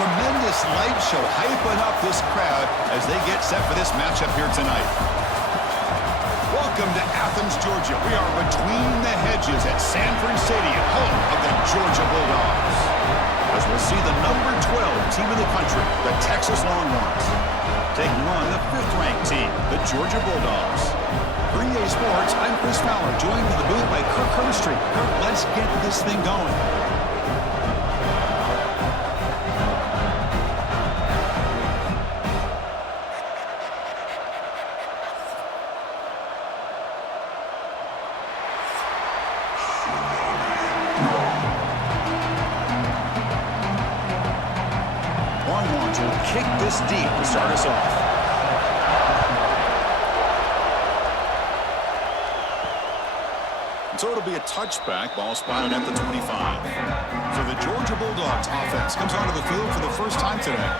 tremendous light show hyping up this crowd as they get set for this matchup here tonight. Welcome to Athens, Georgia. We are between the hedges at Sanford Stadium, home of the Georgia Bulldogs. As we'll see the number 12 team in the country, the Texas Longhorns, taking on the 5th-ranked team, the Georgia Bulldogs. For EA Sports, I'm Chris Fowler, joined in the booth by Kirk Herbstreit. Kirk, let's get this thing going. Longhorns will kick this deep to start us off. So it'll be a touchback, ball spotted at the 25. So the Georgia Bulldogs offense comes onto the field for the first time today.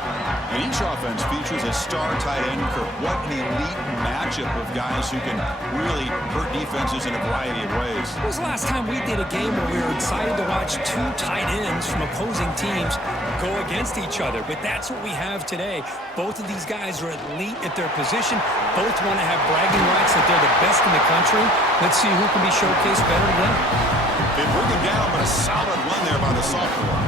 And each offense features a star tight end. What an elite matchup of guys who can really hurt defenses in a variety of ways. When was the last time we did a game where we were excited to watch two tight ends from opposing teams go against each other? But that's what we have today. Both of these guys are elite at their position. Both want to have bragging rights that they're the best in the country. Let's see who can be showcased better than them. They bring him down, but a solid run there by the sophomore.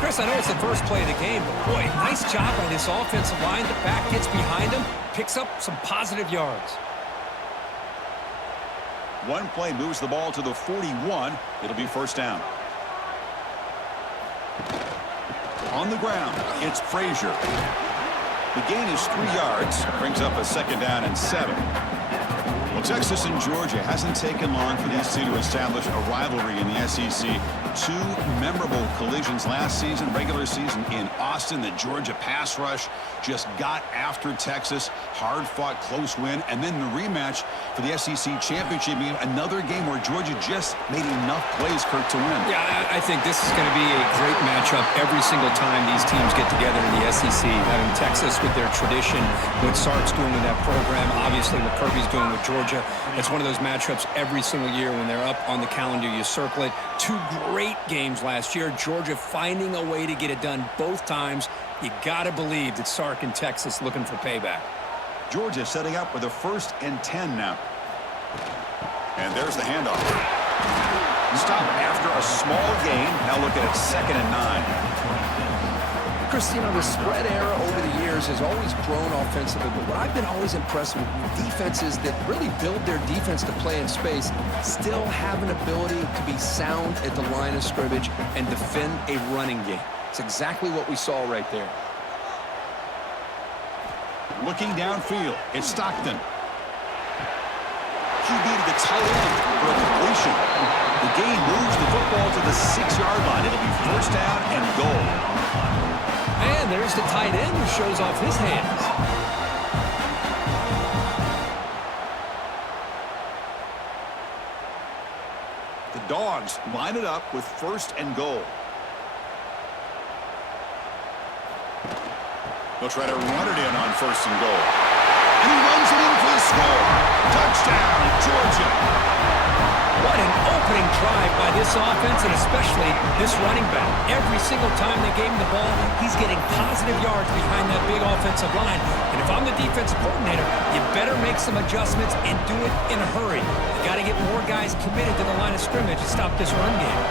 Chris, I know it's the first play of the game, but boy, nice job by this offensive line. The back gets behind him, picks up some positive yards. One play moves the ball to the 41. It'll be first down. On the ground, it's Frazier. The gain is 3 yards, brings up a 2nd down and 7. Well, Texas and Georgia hasn't taken long for these two to establish a rivalry in the SEC. 2 memorable collisions last season, regular season in Austin. The Georgia pass rush just got after Texas. Hard-fought, close win. And then the rematch for the SEC championship game. Another game where Georgia just made enough plays, Kirk, to win. Yeah, I think this is going to be a great matchup every single time these teams get together in the SEC. Having Texas with their tradition, what Sark's doing with that program, obviously what Kirby's doing with Georgia. It's one of those matchups every single year when they're up on the calendar. You circle it. 2 great games last year. Georgia finding a way to get it done both times. You got to believe that Sark and Texas looking for payback. Georgia setting up with a 1st and 10 now. And there's the handoff. Stop after a small gain. Now look at it, 2nd and 9. Chris, you know, the spread era over the years has always grown offensively, but what I've been always impressed with defenses that really build their defense to play in space still have an ability to be sound at the line of scrimmage and defend a running game. It's exactly what we saw right there. Looking downfield, it's Stockton. QB to the tight end for a completion. The gain moves the football to the 6-yard line. It'll be first down and goal. And there's the tight end who shows off his hands. The Dogs line it up with 1st and goal. They'll try to run it in on 1st and goal. And he runs it in for the score. Touchdown, Georgia. What an opening drive by this offense, and especially this running back. Every single time they gave him the ball, he's getting positive yards behind that big offensive line. And if I'm the defensive coordinator, you better make some adjustments and do it in a hurry. You got to get more guys committed to the line of scrimmage to stop this run game.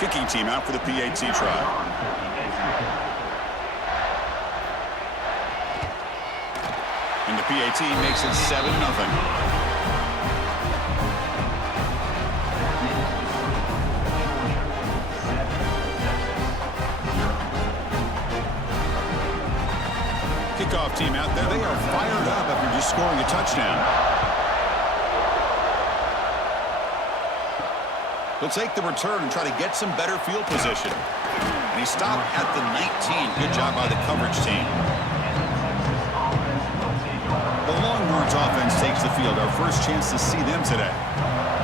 Kicking team out for the PAT try. And the PAT makes it 7-0. Kickoff team out there. They are fired up after just scoring a touchdown. He'll take the return and try to get some better field position. And he stopped at the 19. Good job by the coverage team. The Longhorns offense takes the field. Our first chance to see them today.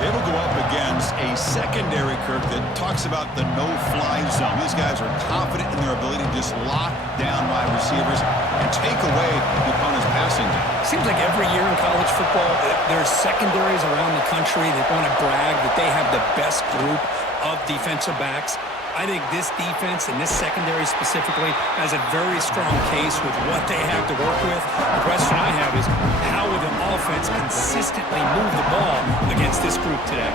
They will go up against a secondary, Kirk, that talks about the no-fly zone. These guys are confident in their ability to just lock down wide receivers and take away the opponent's passing game. Seems like every year in college football, there's secondaries around the country that want to brag that they have the best group of defensive backs. I think this defense and this secondary specifically has a very strong case with what they have to work with. The question I have is, how will the offense consistently move the ball against this group today?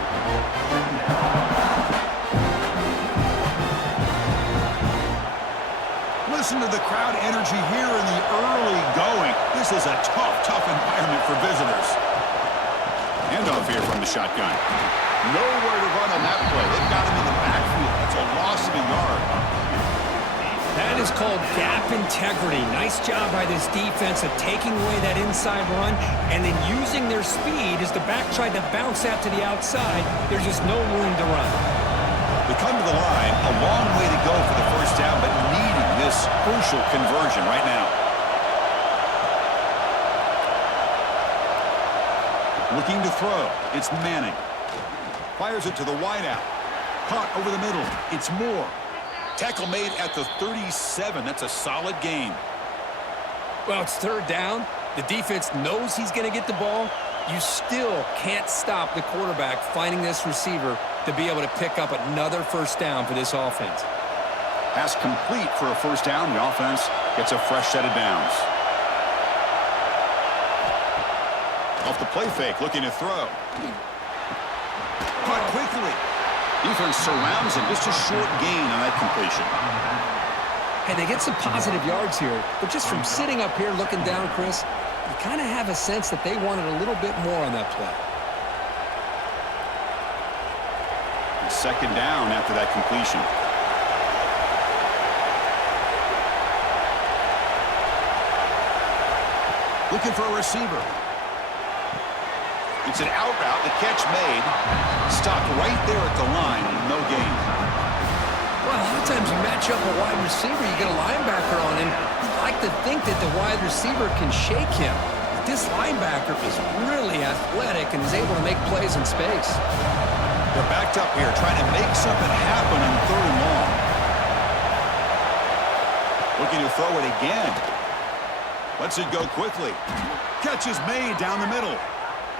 Listen to the crowd energy here in the early going. This is a tough environment for visitors. Handoff here from the shotgun. Nowhere to run on that play. They've got him in the backfield. That's a loss of a yard. That is called gap integrity. Nice job by this defense of taking away that inside run and then using their speed as the back tried to bounce out to the outside. There's just no room to run. They come to the line, a long way to go for the first down, but needing this crucial conversion right now. Looking to throw. It's Manning. Fires it to the wideout. Caught over the middle. It's Moore. Tackle made at the 37. That's a solid gain. Well, it's third down. The defense knows he's going to get the ball. You still can't stop the quarterback finding this receiver to be able to pick up another first down for this offense. Pass complete for a first down. The offense gets a fresh set of downs. Off the play fake, looking to throw. Caught quickly. Defense surrounds him. Just a short gain on that completion. Hey, they get some positive yards here, but just from sitting up here looking down, Chris, you kind of have a sense that they wanted a little bit more on that play. Second down after that completion. Looking for a receiver. It's an out route. The catch made. Stopped right there at the line. No gain. Well, a lot of times you match up a wide receiver, you get a linebacker on him. You like to think that the wide receiver can shake him. But this linebacker is really athletic and is able to make plays in space. They're backed up here, trying to make something happen on third and long. Looking to throw it again. Lets it go quickly. Catch is made down the middle.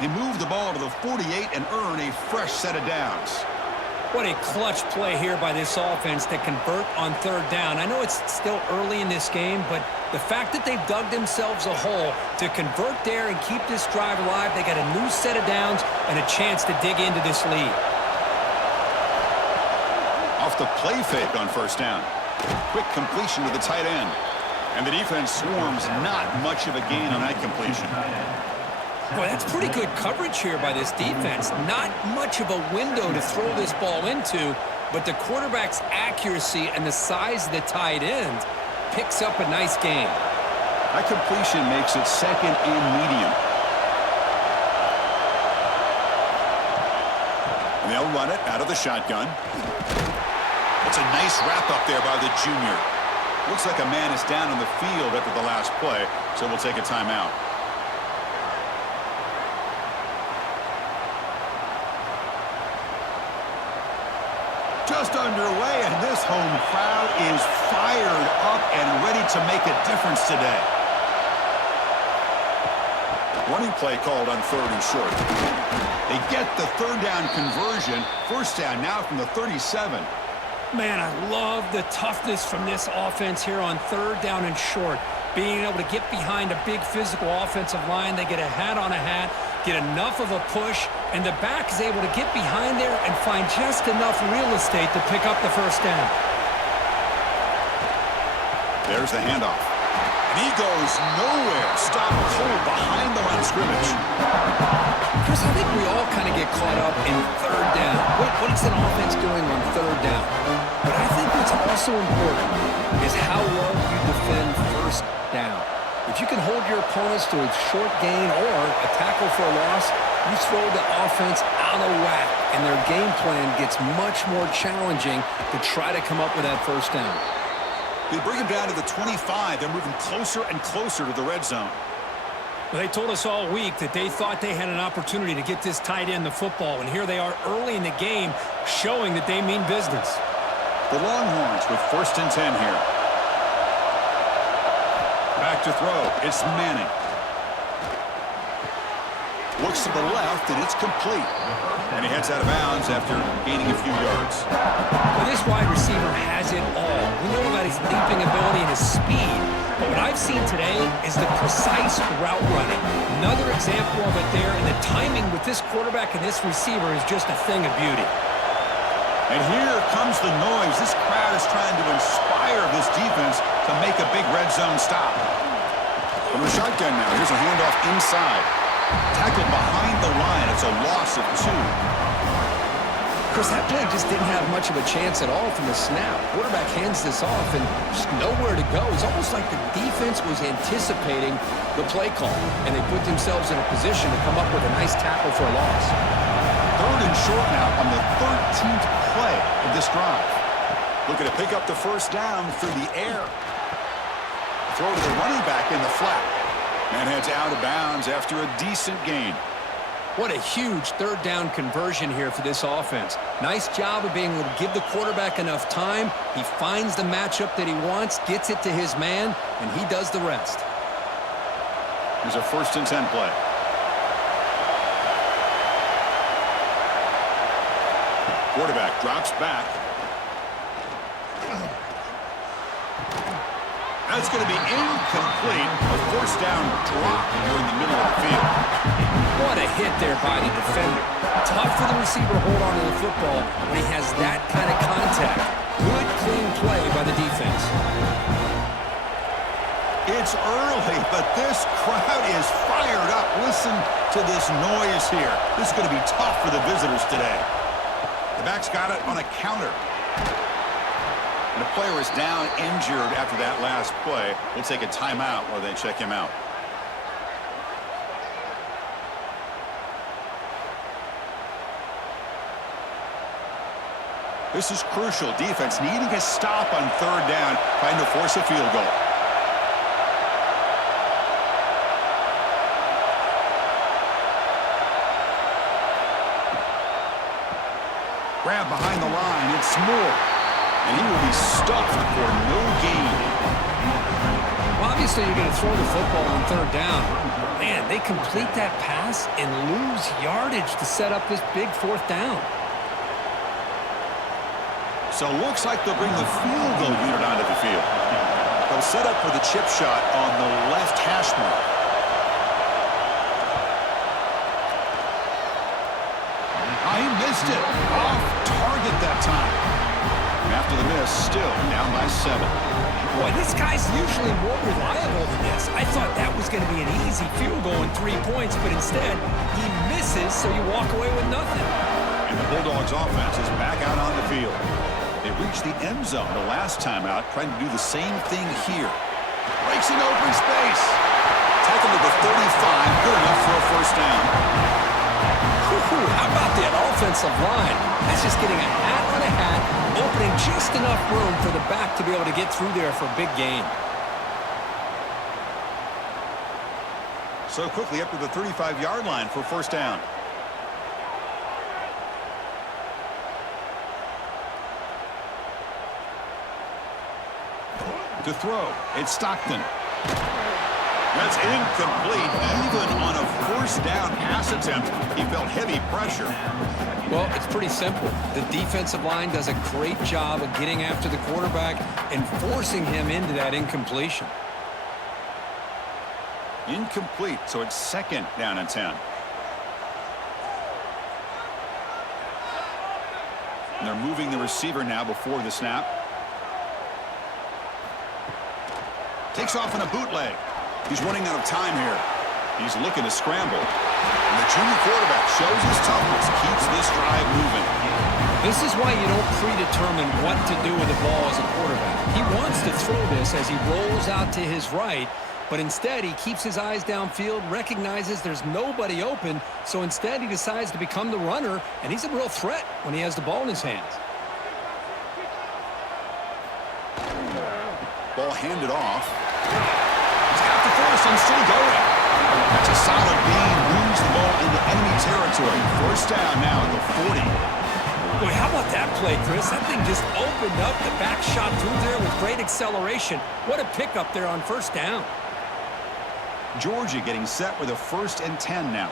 They move the ball to the 48 and earn a fresh set of downs. What a clutch play here by this offense to convert on third down. I know it's still early in this game, but the fact that they've dug themselves a hole to convert there and keep this drive alive, they got a new set of downs and a chance to dig into this lead. Off the play fake on first down. Quick completion to the tight end. And the defense swarms, not much of a gain on that completion. Boy, that's pretty good coverage here by this defense. Not much of a window to throw this ball into, but the quarterback's accuracy and the size of the tight end picks up a nice gain. That completion makes it second and medium. And they'll run it out of the shotgun. It's a nice wrap up there by the junior. Looks like a man is down on the field after the last play, so we'll take a timeout. Just underway, and this home crowd is fired up and ready to make a difference today. Running play called on third and short. They get the third down conversion. First down now from the 37. Man, I love the toughness from this offense here on third down and short. Being able to get behind a big physical offensive line. They get a hat on a hat, get enough of a push, and the back is able to get behind there and find just enough real estate to pick up the first down. There's the handoff. And he goes nowhere. Stopped cold behind the line of scrimmage. Chris, I think we all kind of get caught up in third down. What is an offense doing on third down? But I think what's also important is how well you defend first down. If you can hold your opponents to a short gain or a tackle for a loss, you throw the offense out of whack, and their game plan gets much more challenging to try to come up with that first down. They bring him down to the 25. They're moving closer and closer to the red zone. Well, they told us all week that they thought they had an opportunity to get this tight end the football, and here they are early in the game showing that they mean business. The Longhorns with first and 10 here. back to throw. It's Manning. Looks to the left, and it's complete. And he heads out of bounds after gaining a few yards. Well, this wide receiver has it all. We know about his leaping ability and his speed. But what I've seen today is the precise route running. Another example of it there, and the timing with this quarterback and this receiver is just a thing of beauty. And here comes the noise. This crowd is trying to inspire this defense to make a big red zone stop. From the shotgun now, here's a handoff inside. Tackled behind the line. It's a loss of 2. Chris, that play just didn't have much of a chance at all from the snap. Quarterback hands this off and just nowhere to go. It's almost like the defense was anticipating the play call, and they put themselves in a position to come up with a nice tackle for a loss. 3rd and short now on the 13th play of this drive. Looking to pick up the first down through the air. Throw to the running back in the flat. And heads out of bounds after a decent gain. What a huge 3rd down conversion here for this offense. Nice job of being able to give the quarterback enough time. He finds the matchup that he wants, gets it to his man, and he does the rest. Here's a 1st and 10 play. Quarterback drops back. That's going to be incomplete. A 1st down drop here in the middle of the field. What a hit there by the defender. Tough for the receiver to hold on to the football when he has that kind of contact. Good, clean play by the defense. It's early, but this crowd is fired up. Listen to this noise here. This is going to be tough for the visitors today. The back's got it on a counter. And the player is down injured after that last play. We'll take a timeout while they check him out. This is crucial. Defense needing a stop on 3rd down, trying to force a field goal. Grab behind the line. It's Moore. And he will be stuffed for no gain. Well, obviously, you're going to throw the football on 3rd down. Man, they complete that pass and lose yardage to set up this big 4th down. So it looks like they'll bring the field goal unit onto the field. They'll set up for the chip shot on the left hash mark. He missed it. Off target that time. After the miss, still down by 7. Boy, this guy's usually more reliable than this. I thought that was going to be an easy field goal and 3 points, but instead, he misses, so you walk away with nothing. And the Bulldogs offense is back out on the field. They reached the end zone the last time out, trying to do the same thing here. Breaks in open space. Taken to the 35, good enough for a 1st down. How about that offensive line? That's just getting a hat on a hat, opening just enough room for the back to be able to get through there for a big gain. So quickly up to the 35-yard line for 1st down. To throw, it's Stockton. That's incomplete. Even on a 1st down pass attempt, he felt heavy pressure. Well, it's pretty simple. The defensive line does a great job of getting after the quarterback and forcing him into that incompletion. Incomplete, so it's 2nd down and 10. And they're moving the receiver now before the snap. Takes off in a bootleg. He's running out of time here. He's looking to scramble. And the junior quarterback shows his toughness, keeps this drive moving. This is why you don't predetermine what to do with the ball as a quarterback. He wants to throw this as he rolls out to his right, but instead he keeps his eyes downfield, recognizes there's nobody open, so instead he decides to become the runner, and he's a real threat when he has the ball in his hands. Ball handed off. He's got the first and still going. That's a solid gain. Moves the ball into enemy territory. 1st down now at the 40. Boy, how about that play, Chris? That thing just opened up. The back shot through there with great acceleration. What a pickup there on 1st down. Georgia getting set with a 1st and 10 now.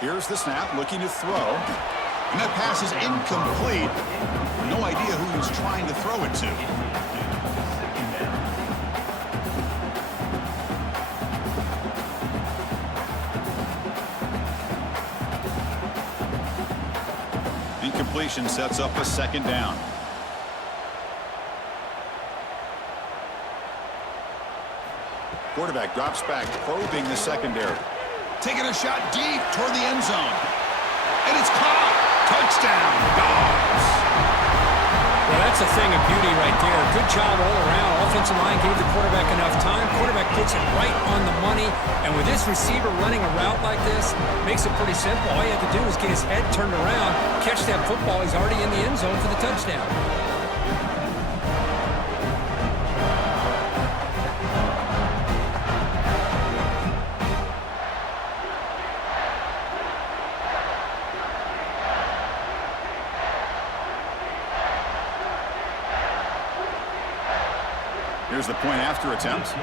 Here's the snap, looking to throw. And that pass is incomplete. No idea who he was trying to throw it to. Incompletion sets up a 2nd down. Quarterback drops back, probing the secondary. Taking a shot deep toward the end zone. And it's caught. Touchdown, Dogs. Well, that's a thing of beauty right there. Good job all around. Offensive line gave the quarterback enough time. Quarterback puts it right on the money. And with this receiver running a route like this, makes it pretty simple. All you have to do is get his head turned around, catch that football. He's already in the end zone for the touchdown. Here's the point after attempt.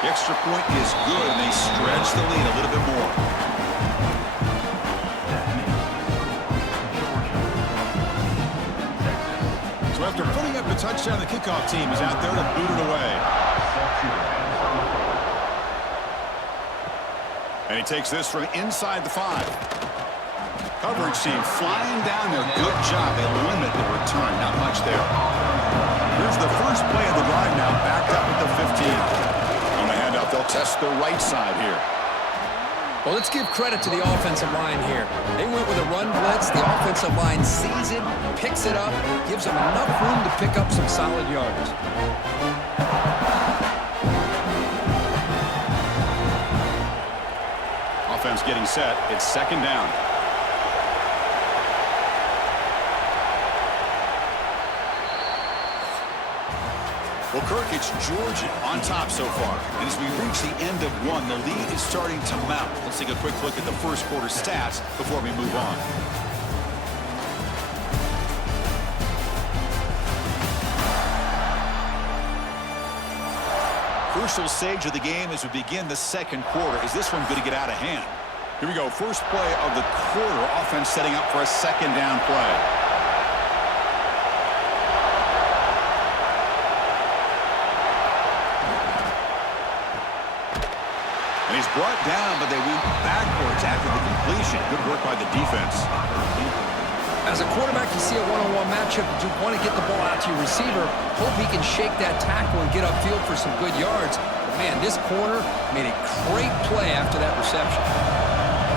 The extra point is good, and they stretch the lead a little bit more. So after putting up the touchdown, the kickoff team is out there to boot it away. And he takes this from inside the 5. Coverage team flying down there. Good job. They limit the return. Not much there. Here's the first play of the drive now, backed up at the 15. On the handout, they'll test the right side here. Well, let's give credit to the offensive line here. They went with a run blitz. The offensive line sees it, picks it up, gives them enough room to pick up some solid yards. Offense getting set. It's 2nd down. Well, Kirk, it's Georgia on top so far. And as we reach the end of 1, the lead is starting to mount. Let's take a quick look at the first quarter stats before we move on. Crucial stage of the game as we begin the 2nd quarter. Is this one going to get out of hand? Here we go. First play of the quarter. Offense setting up for a 2nd down play. And he's brought down, but they went backwards after the completion. Good work by the defense. As a quarterback, you see a one-on-one matchup. You want to get the ball out to your receiver. Hope he can shake that tackle and get upfield for some good yards. But, man, this corner made a great play after that reception.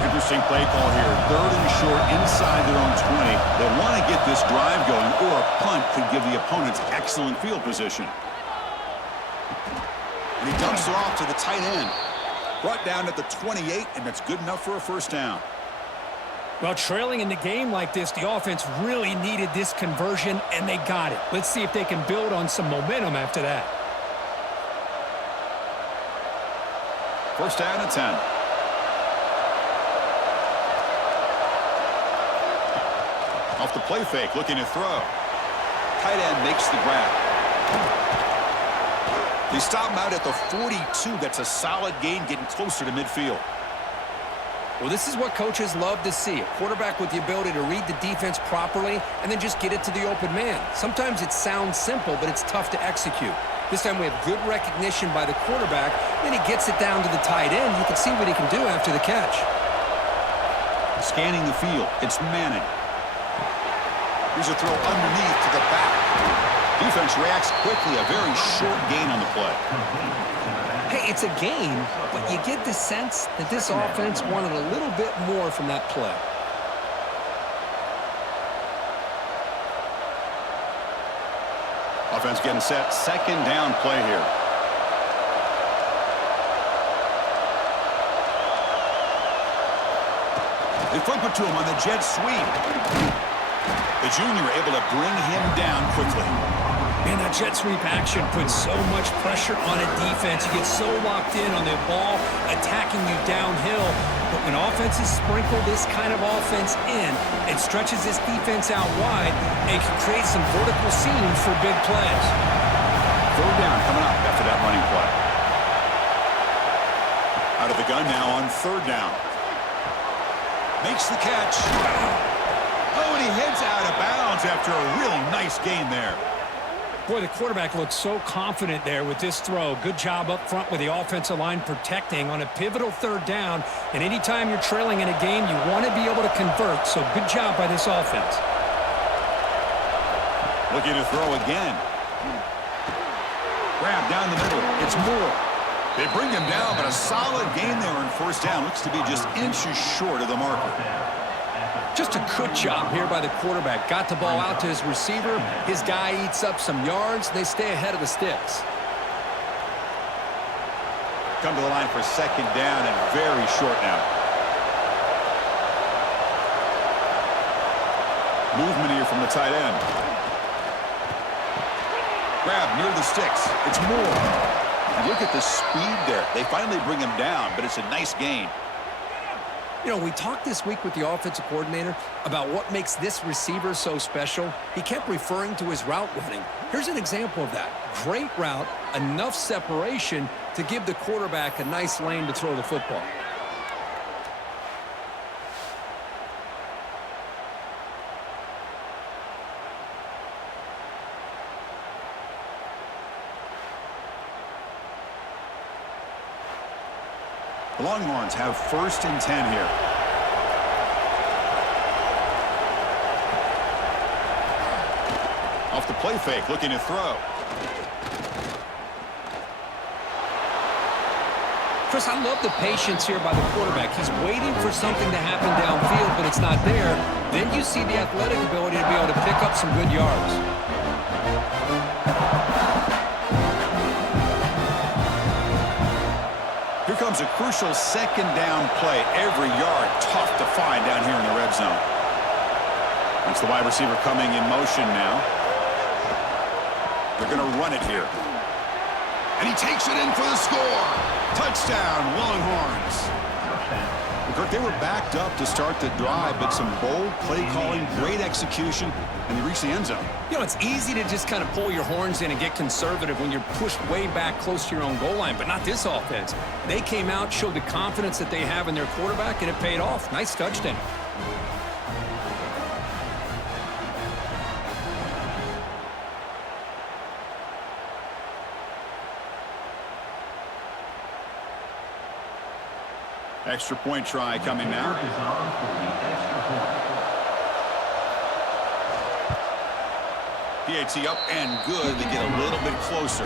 Interesting play call here. 3rd and short inside their own 20. They want to get this drive going, or a punt could give the opponents excellent field position. And he dumps it off to the tight end. Brought down at the 28, and that's good enough for a 1st down. Well, trailing in the game like this, the offense really needed this conversion, and they got it. Let's see if they can build on some momentum after that. 1st down and 10. Off the play fake, looking to throw. Tight end makes the grab. They stop him out at the 42. That's a solid gain, getting closer to midfield. Well, this is what coaches love to see. A quarterback with the ability to read the defense properly and then just get it to the open man. Sometimes it sounds simple, but it's tough to execute. This time we have good recognition by the quarterback. Then he gets it down to the tight end. You can see what he can do after the catch. Scanning the field. It's Manning. Here's a throw underneath to the back. Defense reacts quickly. A very short gain on the play. Hey, it's a gain, but you get the sense that this offense wanted a little bit more from that play. Offense getting set. 2nd down play here. They flip it to him on the jet sweep. The junior able to bring him down quickly. Man, that jet sweep action puts so much pressure on a defense. You get so locked in on the ball attacking you downhill. But when offenses sprinkle this kind of offense in, it stretches this defense out wide and can create some vertical seams for big plays. Third down coming up after that running play. Out of the gun now on third down. Makes the catch. Oh, and he heads out of bounds after a real nice gain there. Boy, the quarterback looks so confident there with this throw. Good job up front with the offensive line protecting on a pivotal third down. And anytime you're trailing in a game, you want to be able to convert. So good job by this offense. Looking to throw again. Grab down the middle. It's Moore. They bring him down, but a solid gain there on first down. Looks to be just inches short of the marker. Just a good job here by the quarterback. Got the ball out to his receiver. His guy eats up some yards. They stay ahead of the sticks. Come to the line for second down and very short now. Movement here from the tight end. Grab near the sticks. It's Moore. And look at the speed there. They finally bring him down, but it's a nice gain. You know, we talked this week with the offensive coordinator about what makes this receiver so special. He kept referring to his route running. Here's an example of that. Great route, enough separation to give the quarterback a nice lane to throw the football. The Longhorns have first and 10 here. Off the play fake, looking to throw. Chris, I love the patience here by the quarterback. He's waiting for something to happen downfield, but it's not there. Then you see the athletic ability to be able to pick up some good yards. Here comes a crucial second down play. Every yard tough to find down here in the red zone. That's the wide receiver coming in motion now. They're going to run it here. And he takes it in for the score. Touchdown, Longhorns. Kirk, they were backed up to start the drive, but some bold play calling, great execution, and they reached the end zone. You know, it's easy to just kind of pull your horns in and get conservative when you're pushed way back close to your own goal line, but not this offense. They came out, showed the confidence that they have in their quarterback, and it paid off. Nice touchdown. Extra point try coming now. PAT up and good. They get a little bit closer.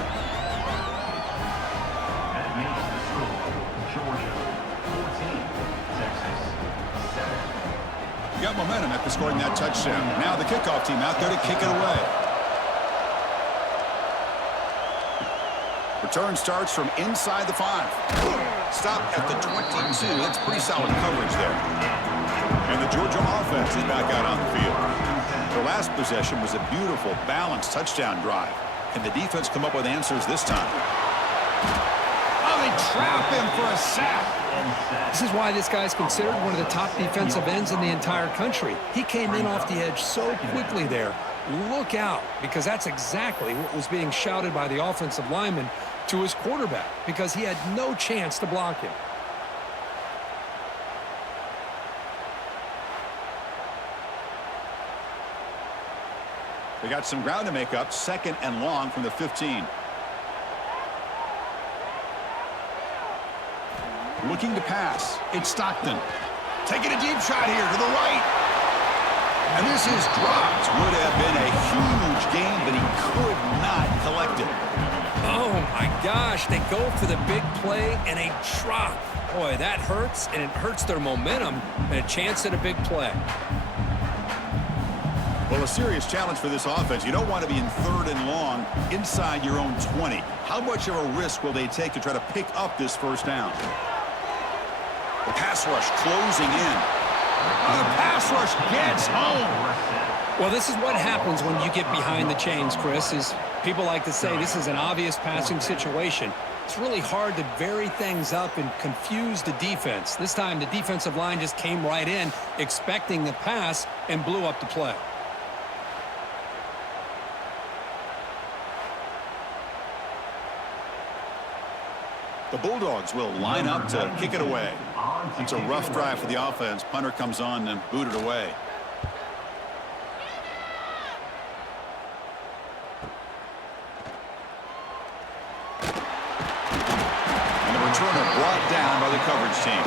You got momentum after scoring that touchdown. Now the kickoff team out there to kick it away. Return starts from inside the 5. Stop at the 22. That's pretty solid coverage there. And the Georgia offense is back out on the field. Their last possession was a beautiful, balanced touchdown drive. Can the defense come up with answers this time? Oh, they trap him for a sack. This is why this guy's considered one of the top defensive ends in the entire country. He came in off the edge so quickly there. Look out, because that's exactly what was being shouted by the offensive lineman to his quarterback, because he had no chance to block him. They got some ground to make up. Second and long from the 15. Looking to pass. It's Stockton. Taking a deep shot here to the right. And this is dropped. Would have been a huge gain, but he could not collect it. Oh, my gosh. They go for the big play and a drop. Boy, that hurts, and it hurts their momentum and a chance at a big play. Well, a serious challenge for this offense. You don't want to be in third and long inside your own 20. How much of a risk will they take to try to pick up this first down? The pass rush closing in. Oh, the pass rush gets home. Well, this is what happens when you get behind the chains, Chris, is people like to say this is an obvious passing situation. It's really hard to vary things up and confuse the defense. This time, the defensive line just came right in, expecting the pass, and blew up the play. The Bulldogs will line up to kick it away. It's a rough drive for the offense. Punter comes on and booted away. And the returner brought down by the coverage team.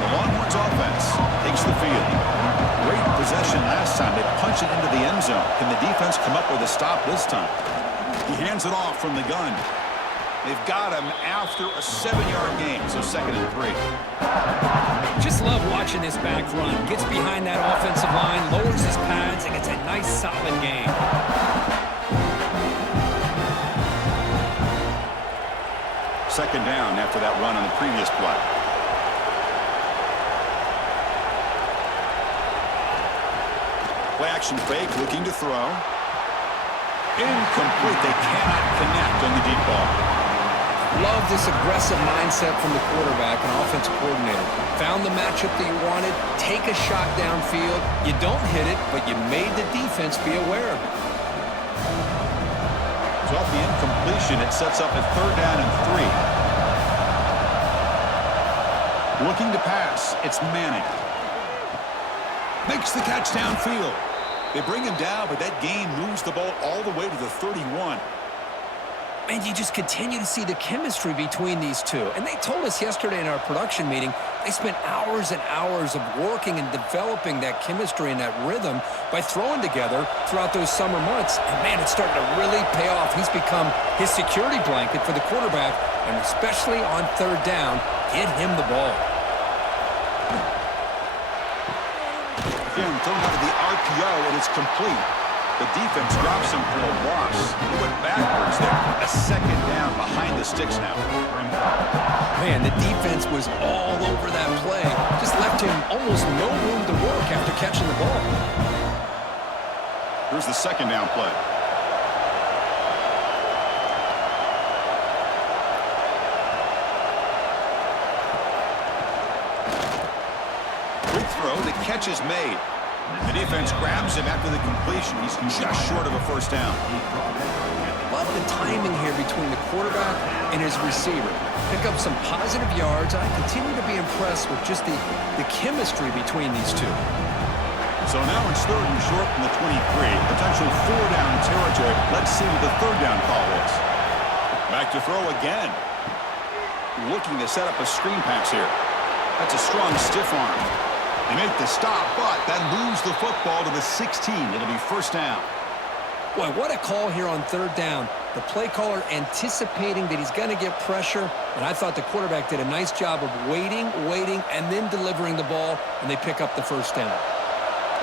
The Longhorns offense takes the field. Great possession last time. They punch it into the end zone. Can the defense come up with a stop this time? He hands it off from the gun. They've got him after a 7-yard gain, so 2nd and 3. Just love watching this back run. Gets behind that offensive line, lowers his pads, and gets a nice solid gain. Second down after that run on the previous play. Play action fake, looking to throw. Incomplete. They cannot connect on the deep ball. Love this aggressive mindset from the quarterback and offensive coordinator. Found the matchup that you wanted, take a shot downfield. You don't hit it, but you made the defense be aware of it. So off the incompletion, it sets up a 3rd down and 3. Looking to pass, it's Manning. Makes the catch downfield. They bring him down, but that gain moves the ball all the way to the 31. And you just continue to see the chemistry between these two. And they told us yesterday in our production meeting, they spent hours and hours of working and developing that chemistry and that rhythm by throwing together throughout those summer months. And, man, it's starting to really pay off. He's become his security blanket for the quarterback, and especially on 3rd down, get him the ball. Again, thrown out of the RPO, and it's complete. The defense drops him for a loss. He went backwards there. A 2nd down behind the sticks now. Man, the defense was all over that play. Just left him almost no room to work after catching the ball. Here's the 2nd down play. Quick throw. The catch is made. The defense grabs him after the completion. He's just short of a 1st down. Love the timing here between the quarterback and his receiver. Pick up some positive yards. I continue to be impressed with just the chemistry between these two. So now it's 3rd and short from the 23. Potential 4-down territory. Let's see what the 3rd down call is. Back to throw again. Looking to set up a screen pass here. That's a strong stiff arm. They make the stop, but that moves the football to the 16. It'll be 1st down. Boy, what a call here on 3rd down. The play caller anticipating that he's going to get pressure, and I thought the quarterback did a nice job of waiting, and then delivering the ball, and they pick up the 1st down.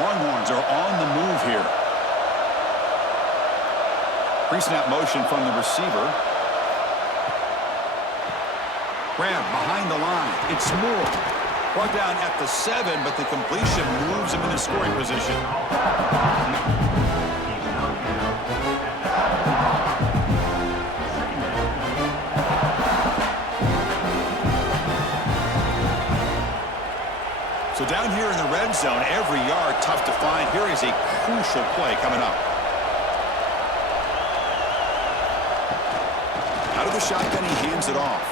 Longhorns are on the move here. Pre-snap motion from the receiver. Grab behind the line. It's Moore. Brought down at the 7, but the completion moves him into scoring position. So down here in the red zone, every yard tough to find. Here is a crucial play coming up. Out of the shotgun, he hands it off.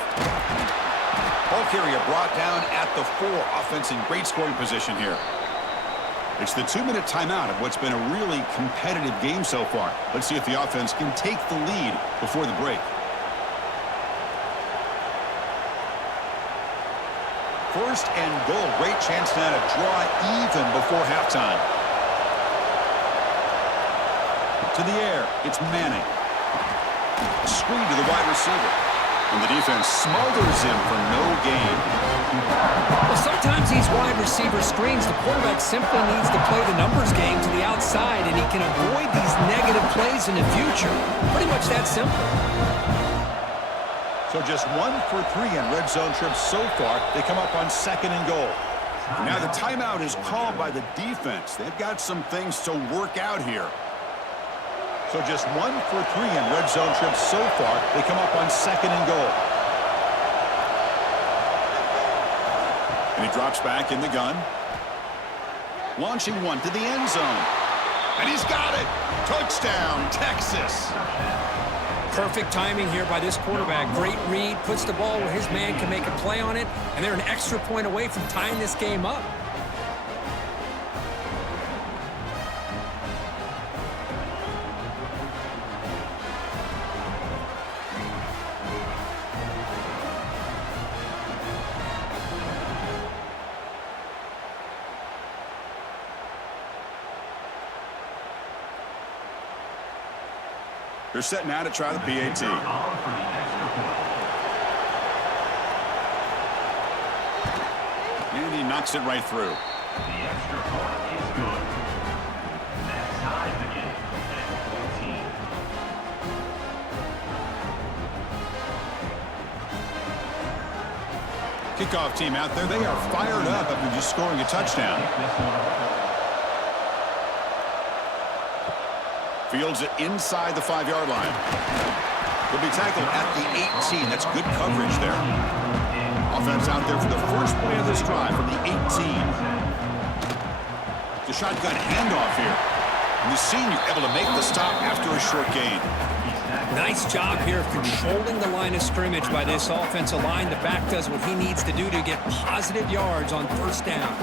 Ball carrier brought down at the 4. Offense in great scoring position here. It's the 2-minute timeout of what's been a really competitive game so far. Let's see if the offense can take the lead before the break. 1st and goal. Great chance now to draw even before halftime. To the air. It's Manning. Screen to the wide receiver. And the defense smothers him for no gain. Well, sometimes these wide receiver screens, the quarterback simply needs to play the numbers game to the outside, and he can avoid these negative plays in the future. Pretty much that simple. So just 1 for 3 in red zone trips so far. They come up on 2nd and goal. Now the timeout is called by the defense. They've got some things to work out here. So just 1 for 3 in red zone trips so far. They come up on 2nd and goal. And he drops back in the gun. Launching one to the end zone. And he's got it. Touchdown, Texas. Perfect timing here by this quarterback. Great read, puts the ball where his man can make a play on it, and they're an extra point away from tying this game up. They're set now to try the PAT. And he knocks it right through. The extra point is good. That ties the game at 14. Kickoff team out there. They are fired up after just scoring a touchdown. Fields it inside the 5-yard line. He'll be tackled at the 18. That's good coverage there. Offense out there for the first play of this drive from the 18. The shotgun handoff here. And the senior able to make the stop after a short gain. Nice job here of controlling the line of scrimmage by this offensive line. The back does what he needs to do to get positive yards on first down.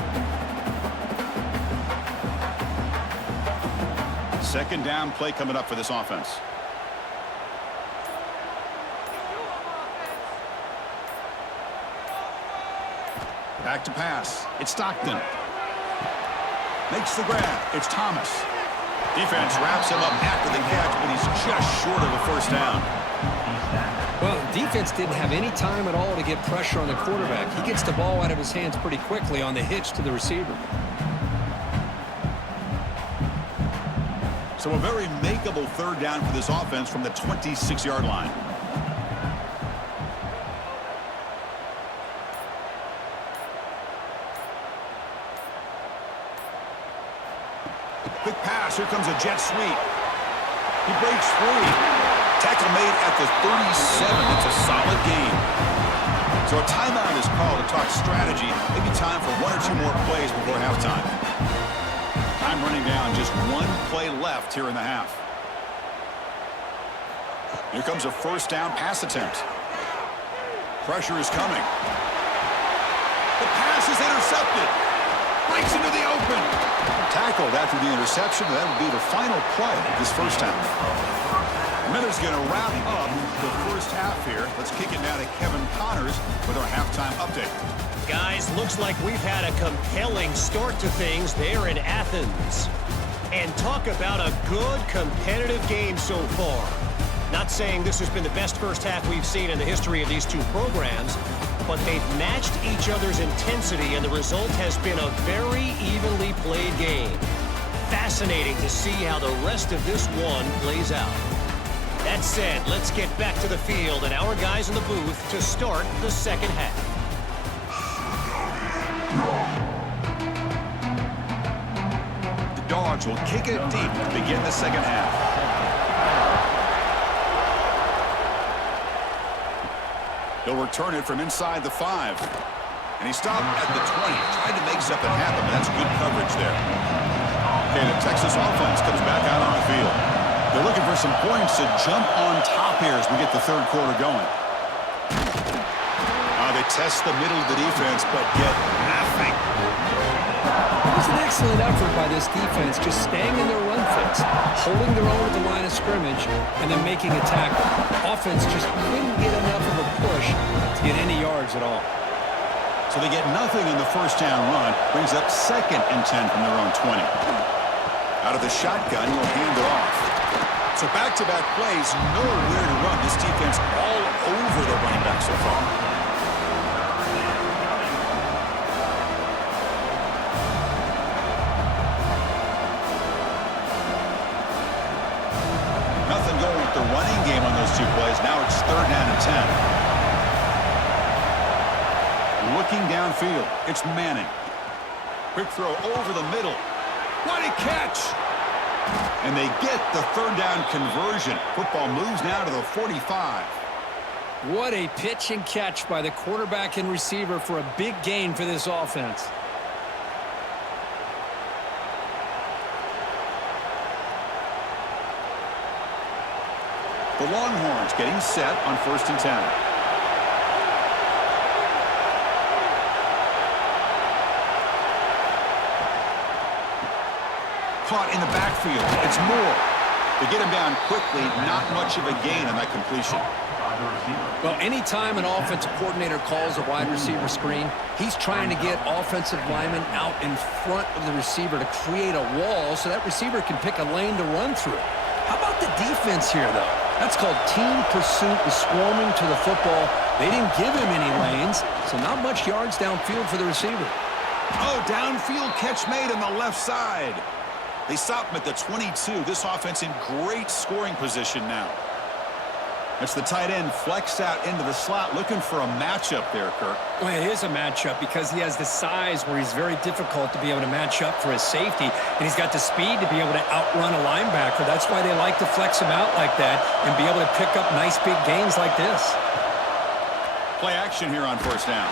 2nd down play coming up for this offense. Back to pass. It's Stockton. Makes the grab. It's Thomas. Defense wraps him up after the catch, but he's just short of a first down. Well, defense didn't have any time at all to get pressure on the quarterback. He gets the ball out of his hands pretty quickly on the hitch to the receiver. So a very makeable 3rd down for this offense from the 26-yard line. Quick pass. Here comes a jet sweep. He breaks free. Tackle made at the 37. It's a solid game. So a timeout is called to talk strategy. Maybe time for 1 or 2 more plays before halftime. Time running down, just 1 play left here in the half. Here comes a first down pass attempt. Pressure is coming. The pass is intercepted. Breaks into the open. Tackled after the interception. That would be the final play of this first half. Miller's going to wrap up the first half here. Let's kick it now to Kevin Connors with our halftime update. Guys, looks like we've had a compelling start to things there in Athens. And talk about a good competitive game so far. Not saying this has been the best first half we've seen in the history of these two programs, but they've matched each other's intensity, and the result has been a very evenly played game. Fascinating to see how the rest of this one plays out. That said, let's get back to the field and our guys in the booth to start the second half. The Dogs will kick it deep to begin the second half. He'll return it from inside the 5. And he stopped at the 20. Tried to make something happen, but that's good coverage there. Okay, the Texas offense comes back out on the field. They're looking for some points to jump on top here as we get the third quarter going. They test the middle of the defense, but get nothing. It was an excellent effort by this defense, just staying in their run fits, holding their own at the line of scrimmage, and then making a tackle. Offense just couldn't get enough of a push to get any yards at all. So they get nothing in the first down run, brings up 2nd and 10 from their own 20. Out of the shotgun, he'll hand it off. So back-to-back plays, nowhere to run. This defense all over the running back so far. Nothing going with the running game on those 2 plays. Now it's 3rd down and 10. Looking downfield, it's Manning. Quick throw over the middle. What a catch! And they get the third down conversion. Football moves now to the 45. What a pitch and catch by the quarterback and receiver for a big gain for this offense. The Longhorns getting set on 1st and 10. Caught in the backfield. It's Moore. They get him down quickly. Not much of a gain on that completion. Well, anytime an offensive coordinator calls a wide receiver screen, he's trying to get offensive linemen out in front of the receiver to create a wall so that receiver can pick a lane to run through. How about the defense here, though? That's called team pursuit and swarming to the football. They didn't give him any lanes, so not much yards downfield for the receiver. Oh, downfield catch made on the left side. They stop him at the 22. This offense in great scoring position now. That's the tight end flexed out into the slot, looking for a matchup there, Kirk. Well, it is a matchup because he has the size where he's very difficult to be able to match up for his safety, and he's got the speed to be able to outrun a linebacker. That's why they like to flex him out like that and be able to pick up nice big gains like this. Play action here on 1st down.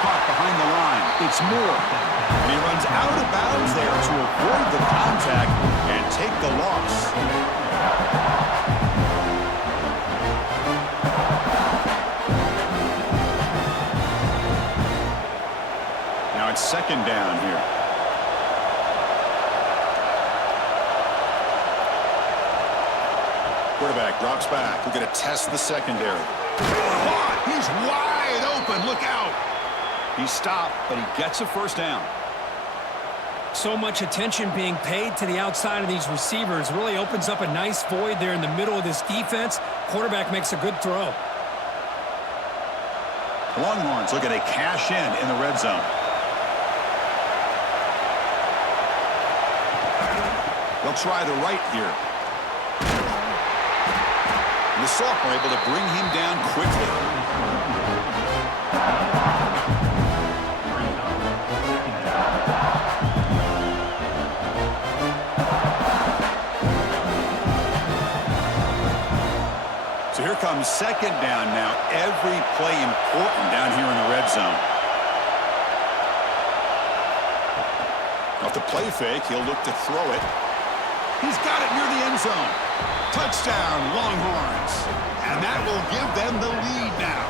Caught behind the line. It's Moore. And he runs out of bounds there to avoid the contact and take the loss. Now it's 2nd down here. Quarterback drops back. We're going to test the secondary. He's wide open. Look out. He stopped, but he gets a 1st down. So much attention being paid to the outside of these receivers really opens up a nice void there in the middle of this defense. Quarterback makes a good throw. Longhorns looking to cash in the red zone. They'll try the right here. And the sophomore able to bring him down quickly. So here comes 2nd down now. Every play important down here in the red zone. Off the play fake, he'll look to throw it. He's got it near the end zone. Touchdown, Longhorns. And that will give them the lead now.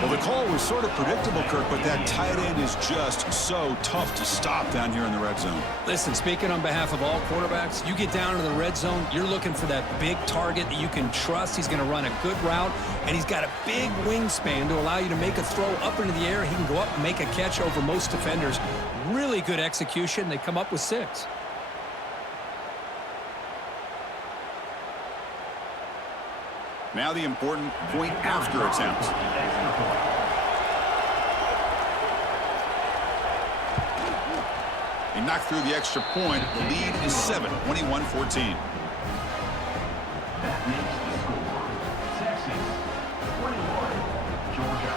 Well, the call was sort of predictable, Kirk, but that tight end is just so tough to stop down here in the red zone. Listen, speaking on behalf of all quarterbacks, you get down to the red zone, you're looking for that big target that you can trust. He's going to run a good route, and he's got a big wingspan to allow you to make a throw up into the air. He can go up and make a catch over most defenders. Really good execution. They come up with 6. Now the important point after attempt. He knocked through the extra point. The lead is 7, 21-14. That makes the score Texas 21, Georgia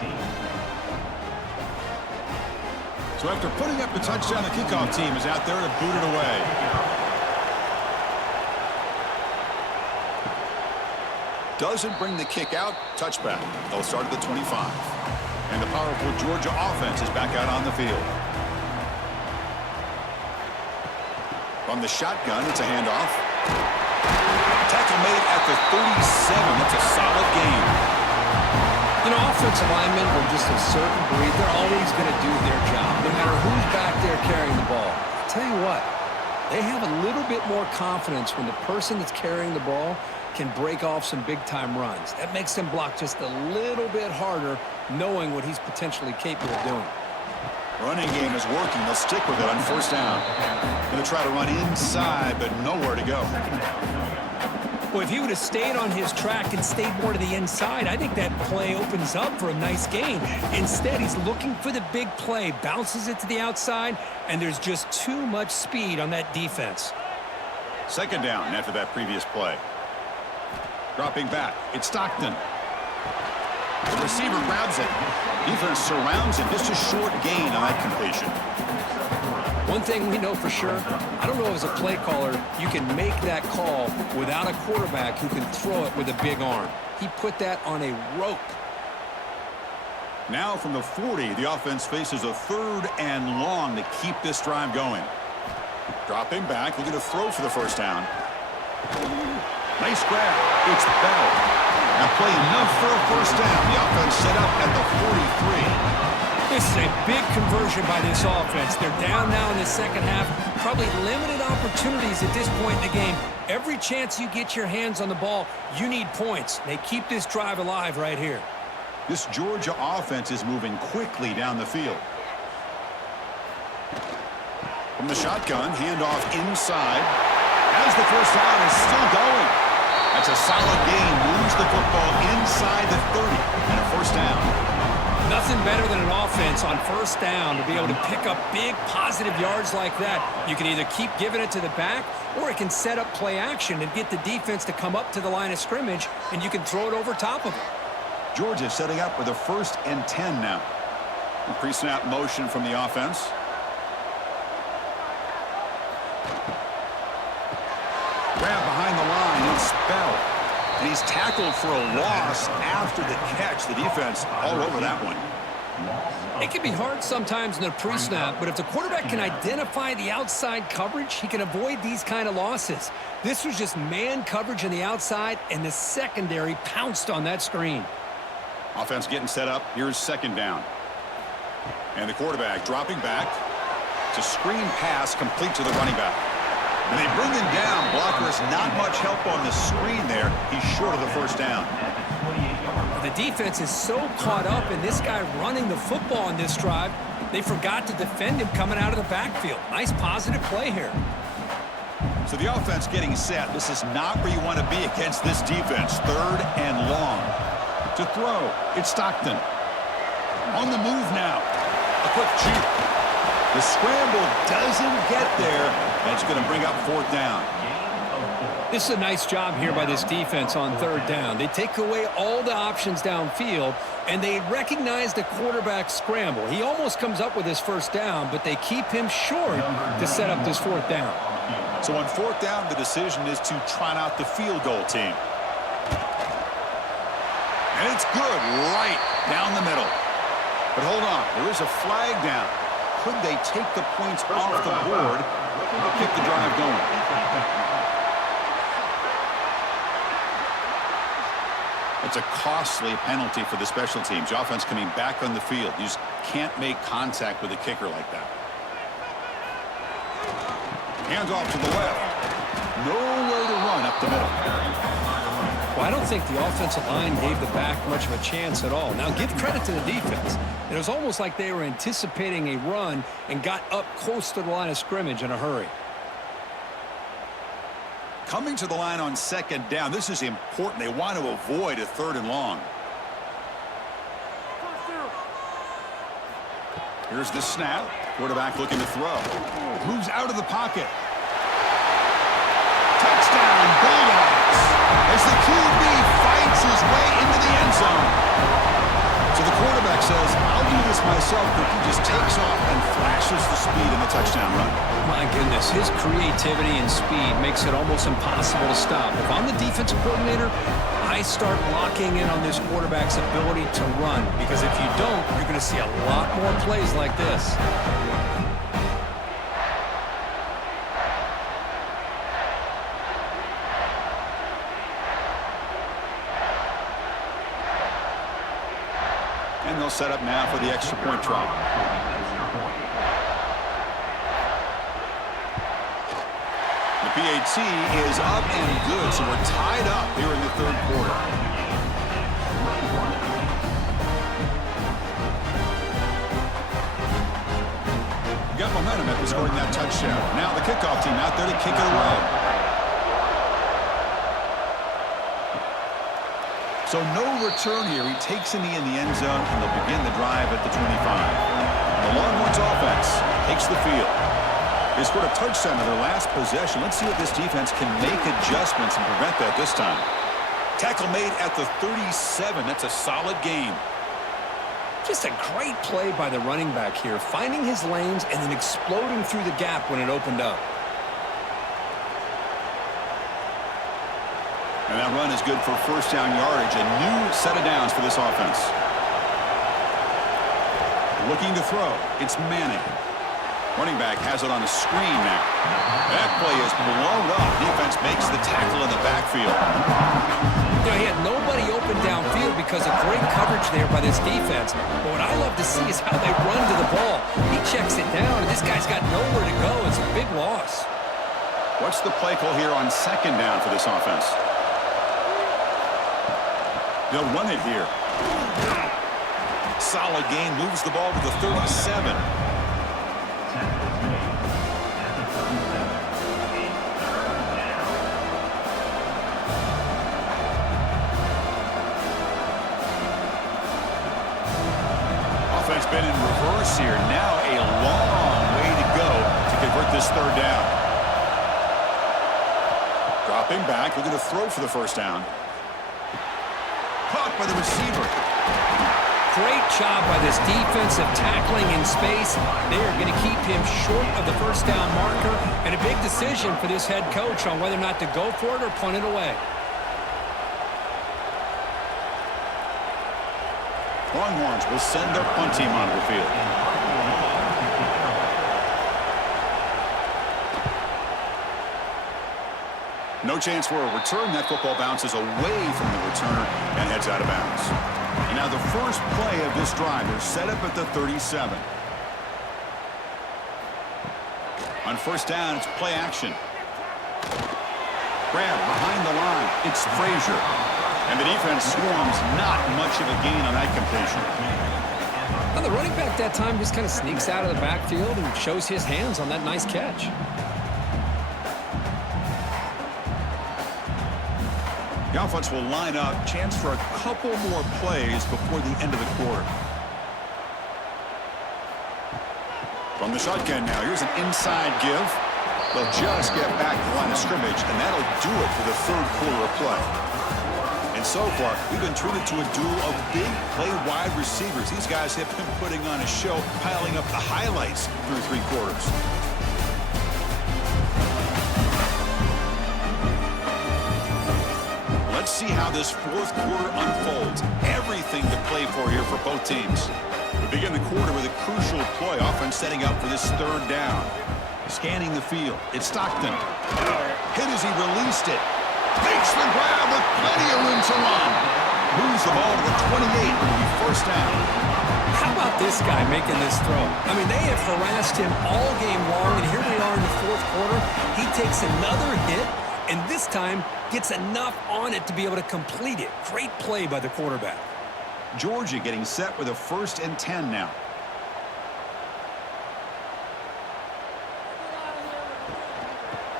14. So after putting up the touchdown, the kickoff team is out there to boot it away. Doesn't bring the kick out. Touchback. They'll start at the 25. And the powerful Georgia offense is back out on the field. From the shotgun, it's a handoff. Tackle made at the 37. That's a solid game. You know, offensive linemen are just a certain breed. They're always going to do their job, no matter who's back there carrying the ball. I'll tell you what, they have a little bit more confidence when the person that's carrying the ball can break off some big-time runs. That makes them block just a little bit harder, knowing what he's potentially capable of doing. Running game is working. They'll stick with it on 1st down. Going to try to run inside, but nowhere to go. Well, if he would have stayed on his track and stayed more to the inside, I think that play opens up for a nice gain. Instead, he's looking for the big play, bounces it to the outside, and there's just too much speed on that defense. 2nd down after that previous play. Dropping back, it's Stockton. The receiver grabs it. Defense surrounds him. Just a short gain on that completion. One thing we know for sure, I don't know as a play caller, you can make that call without a quarterback who can throw it with a big arm. He put that on a rope. Now from the 40, the offense faces a 3rd and long to keep this drive going. Dropping back, looking to throw for the first down. Nice grab. It's Bell. Now play enough for a first down. The offense set up at the 43. This is a big conversion by this offense. They're down now in the second half. Probably limited opportunities at this point in the game. Every chance you get your hands on the ball, you need points. They keep this drive alive right here. This Georgia offense is moving quickly down the field. From the shotgun, handoff inside. As the first down is still going. That's a solid gain. Moves the football inside the 30 and a first down. Nothing better than an offense on first down to be able to pick up big positive yards like that. You can either keep giving it to the back or it can set up play action and get the defense to come up to the line of scrimmage and you can throw it over top of it. Georgia setting up with a 1st and 10 now. A pre-snap motion from the offense. Grab behind the line. It's Bell. And he's tackled for a loss after the catch. The defense all over that one. It can be hard sometimes in the pre-snap, but if the quarterback can identify the outside coverage, he can avoid these kind of losses. This was just man coverage on the outside, and the secondary pounced on that screen. Offense getting set up. Here's second down. And the quarterback dropping back. It's a screen pass complete to the running back. And they bring him down. Blocker has not much help on the screen there. He's short of the first down. The defense is so caught up in this guy running the football on this drive, they forgot to defend him coming out of the backfield. Nice positive play here. So the offense getting set. This is not where you want to be against this defense. 3rd and long. To throw, it's Stockton. On the move now. A quick juke. The scramble doesn't get there. That's going to bring up 4th down. This is a nice job here by this defense on 3rd down. They take away all the options downfield, and they recognize the quarterback scramble. He almost comes up with his first down, but they keep him short to set up this 4th down. So on 4th down, the decision is to trot out the field goal team. And it's good right down the middle. But hold on, there is a flag down. Could they take the points off the board to keep the drive going? It's a costly penalty for the special teams. The offense coming back on the field. You just can't make contact with a kicker like that. Hands off to the left. Nowhere to run up the middle. Well, I don't think the offensive line gave the back much of a chance at all. Now, give credit to the defense. It was almost like they were anticipating a run and got up close to the line of scrimmage in a hurry. Coming to the line on 2nd down. This is important. They want to avoid a 3rd and long. Here's the snap. Quarterback looking to throw. Moves out of the pocket. Touchdown, Bulldogs. As the QB fights his way into the end zone. So the quarterback says, I'll do this myself, but he just takes off and flashes the speed in the touchdown run. My goodness, his creativity and speed makes it almost impossible to stop. If I'm the defensive coordinator, I start locking in on this quarterback's ability to run, because if you don't, you're going to see a lot more plays like this. And they'll set up now for the extra point try. The PAT is up and good, so we're tied up here in the 3rd quarter. Got momentum after scoring that touchdown. Now the kickoff team out there to kick it away. So no return here. He takes a knee in the end zone, and they'll begin the drive at the 25. The Longhorns offense takes the field. They scored a touchdown in their last possession. Let's see if this defense can make adjustments and prevent that this time. Tackle made at the 37. That's a solid gain. Just a great play by the running back here, finding his lanes and then exploding through the gap when it opened up. And that run is good for first down yardage. A new set of downs for this offense. Looking to throw. It's Manning. Running back has it on a screen now. That play is blown up. Defense makes the tackle in the backfield. You know, he had nobody open downfield because of great coverage there by this defense. But what I love to see is how they run to the ball. He checks it down, and this guy's got nowhere to go. It's a big loss. What's the play call here on second down for this offense? They'll run it here. Solid gain, moves the ball to the 37. Offense been in reverse here. Now a long way to go to convert this third down. Dropping back, looking to throw for the first down. Caught by the receiver. Great job by this defensive tackling in space. They are going to keep him short of the first down marker, and a big decision for this head coach on whether or not to go for it or punt it away. Longhorns will send their punt team onto the field. No chance for a return. That football bounces away from the returner and heads out of bounds. And now the first play of this drive is set up at the 37. On first down, it's play action. Grab behind the line. It's Frazier. And the defense swarms. Not much of a gain on that completion. Well, the running back that time just kind of sneaks out of the backfield and shows his hands on that nice catch. The offense will line up. Chance for a couple more plays before the end of the quarter. From the shotgun now, here's an inside give. They'll just get back to the line of scrimmage, and that'll do it for the third quarter of play. And so far, we've been treated to a duel of big play wide receivers. These guys have been putting on a show, piling up the highlights through three quarters. Let's see how this fourth quarter unfolds. Everything to play for here for both teams. We begin the quarter with a crucial play. Offense setting up for this third down. Scanning the field. It's Stockton. Hit as he released it. Takes the grab with plenty of room to run. Moves the ball to the 28. It'll be first down. How about this guy making this throw? I mean, they have harassed him all game long, and here we are in the fourth quarter. He takes another hit, and this time gets enough on it to be able to complete it. Great play by the quarterback. Georgia getting set with a 1st and 10 now.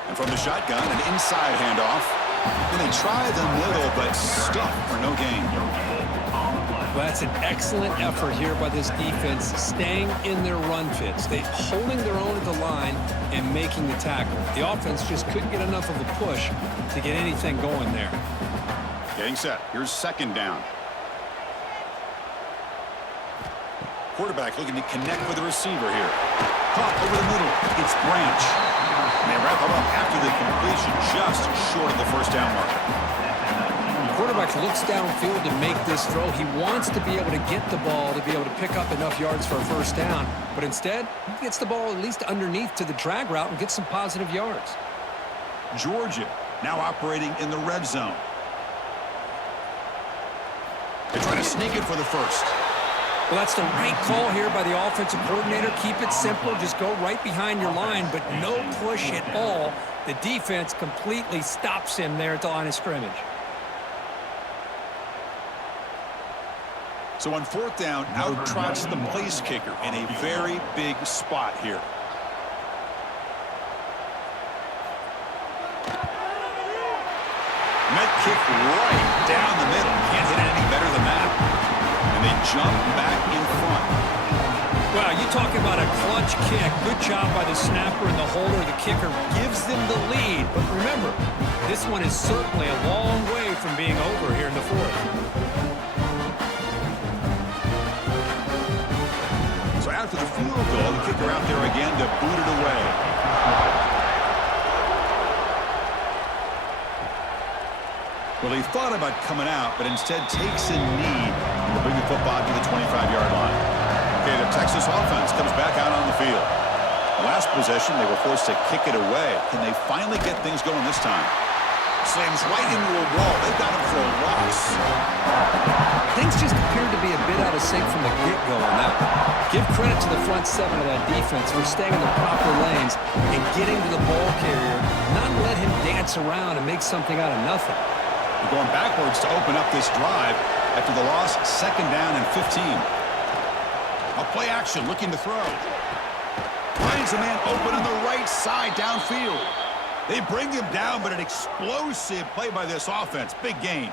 And from the shotgun, an inside handoff. And they try the middle, but stuffed for no gain. Well, that's an excellent effort here by this defense, staying in their run fits. They're holding their own at the line and making the tackle. The offense just couldn't get enough of a push to get anything going there. Getting set. Here's second down. Quarterback looking to connect with the receiver here. Caught over the middle. It's Branch. And they wrap it up after the completion, just short of the first down marker. The quarterback looks downfield to make this throw. He wants to be able to get the ball to be able to pick up enough yards for a first down. But instead, he gets the ball at least underneath to the drag route and gets some positive yards. Georgia now operating in the red zone. They try to sneak it for the first. Well, that's the right call here by the offensive coordinator. Keep it simple. Just go right behind your line, but no push at all. The defense completely stops him there at the line of scrimmage. So on fourth down, out trots the place kicker in a very big spot here. Met kick right down the middle. Can't hit it any better than that. And they jump back in front. Wow, you talking about a clutch kick. Good job by the snapper and the holder. The kicker gives them the lead. But remember, this one is certainly a long way from being over here in the fourth. So after the field goal, the kicker out there again to boot it away. Well, he thought about coming out, but instead takes a knee and will bring the football to the 25-yard line. Okay, the Texas offense comes back out on the field. Last possession, they were forced to kick it away. Can they finally get things going this time? Slams right into a wall. They got him for a loss. Things just appeared to be a bit out of sync from the get-go on that one. Give credit to the front seven of that defense for staying in the proper lanes and getting to the ball carrier, not let him dance around and make something out of nothing. They're going backwards to open up this drive after the loss, 2nd down and 15. A play action, looking to throw. Finds a man open on the right side downfield. They bring him down, but an explosive play by this offense. Big gain.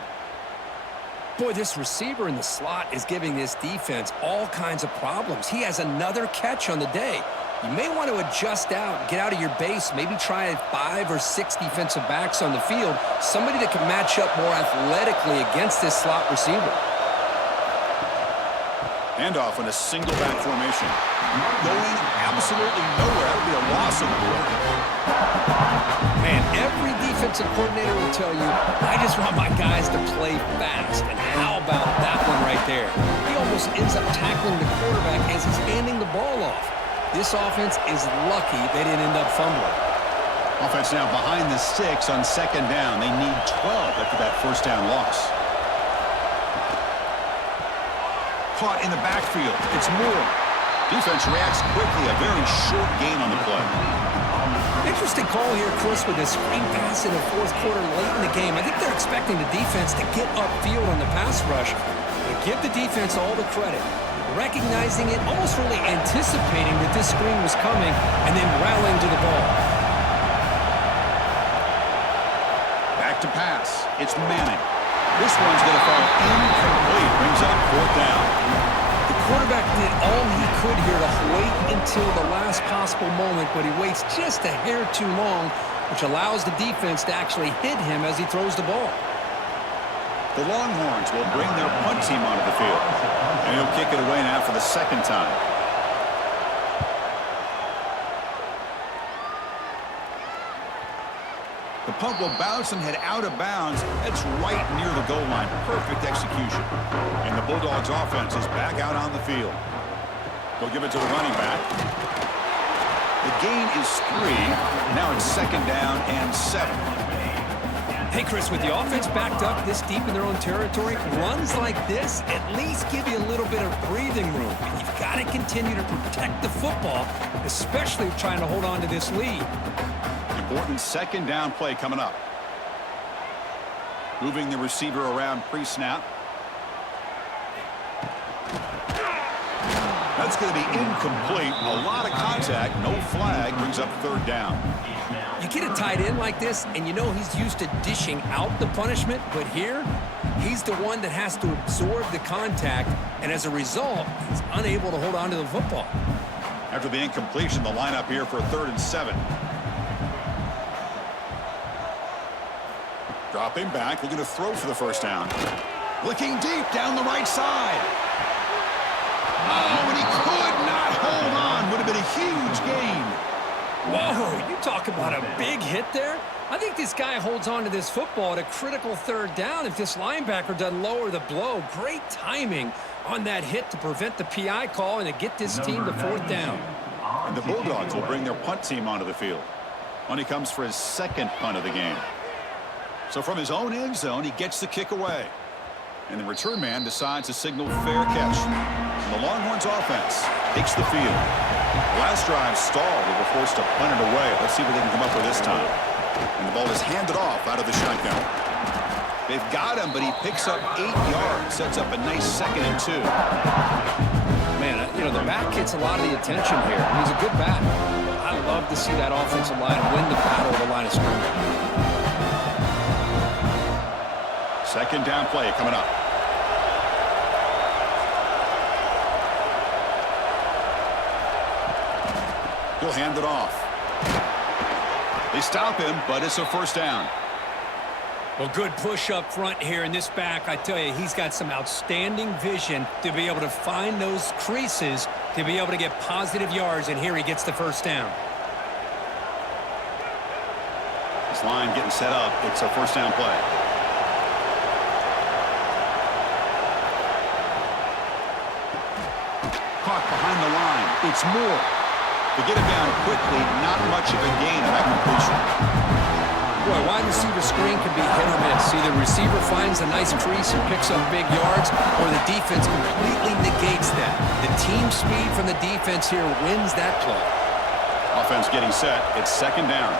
Boy, this receiver in the slot is giving this defense all kinds of problems. He has another catch on the day. You may want to adjust out, get out of your base, maybe try 5 or 6 defensive backs on the field, somebody that can match up more athletically against this slot receiver. Handoff in a single back formation. Going absolutely nowhere. That would be a loss of the board. Man, every defensive coordinator will tell you, I just want my guys to play fast. And how about that one right there? He almost ends up tackling the quarterback as he's handing the ball off. This offense is lucky they didn't end up fumbling. Offense now behind the sticks on 2nd down. They need 12 after that 1st down loss. Caught in the backfield. It's Moore. Defense reacts quickly. A very short gain on the play. Interesting call here, Chris, with this screen pass in the 4th quarter late in the game. I think they're expecting the defense to get upfield on the pass rush. But give the defense all the credit. Recognizing it, almost really anticipating that this screen was coming, and then rallying to the ball. Back to pass. It's Manning. This one's going to fall incomplete. Brings up 4th down. The quarterback did all he could here to wait until the last possible moment, but he waits just a hair too long, which allows the defense to actually hit him as he throws the ball. The Longhorns will bring their punt team onto the field. And he'll kick it away now for the 2nd time. The punt will bounce and head out of bounds. That's right near the goal line. Perfect execution. And the Bulldogs offense is back out on the field. They'll give it to the running back. The gain is 3. Now it's 2nd down and 7. Hey, Chris, with the offense backed up this deep in their own territory, runs like this at least give you a little bit of breathing room. And you've got to continue to protect the football, especially trying to hold on to this lead. Important 2nd down play coming up. Moving the receiver around pre-snap. That's going to be incomplete. A lot of contact. No flag. Brings up 3rd down. You get a tight end like this, and you know he's used to dishing out the punishment, but here, he's the one that has to absorb the contact, and as a result, he's unable to hold on to the football. After the incompletion, the lineup here for 3rd and 7. Dropping back, looking to throw for the 1st down. Looking deep down the right side. Oh, and he could not hold on. Would have been a huge gain. Whoa, you talk about a big hit there. I think this guy holds on to this football at a critical 3rd down if this linebacker doesn't lower the blow. Great timing on that hit to prevent the PI call and to get this team to 4th down. And the Bulldogs will bring their punt team onto the field. When he comes for his 2nd punt of the game. So from his own end zone, he gets the kick away. And the return man decides to signal fair catch. And the Longhorns offense takes the field. Last drive stalled. They were forced to punt it away. Let's see what they can come up with this time. And the ball is handed off out of the shotgun. They've got him, but he picks up 8 yards. Sets up a nice 2nd and 2. Man, you know, the back gets a lot of the attention here. He's a good back. I love to see that offensive line win the battle of the line of scrimmage. 2nd down play coming up. He'll hand it off. They stop him, but it's a 1st down. Well, good push up front here in this back. I tell you, he's got some outstanding vision to be able to find those creases to be able to get positive yards, and here he gets the first down. This line getting set up. It's a first down play. Caught behind the line. It's Moore. To get it down quickly, not much of a gain on that completion. Boy, wide receiver screen can be hit or miss. Either receiver finds a nice crease and picks up big yards, or the defense completely negates that. The team speed from the defense here wins that play. Offense getting set. It's second down.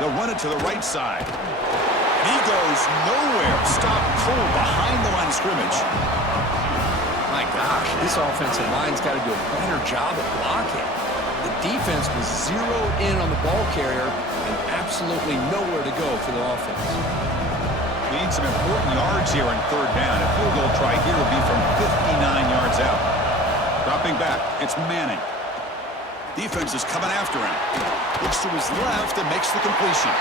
They'll run it to the right side. He goes nowhere. Stop cold behind the line of scrimmage. My gosh, this offensive line's got to do a better job of blocking. The defense was zeroed in on the ball carrier and absolutely nowhere to go for the offense. We need some important yards here in third down. A field goal try here will be from 59 yards out. Dropping back, it's Manning. Defense is coming after him. Looks to his left and makes the completion.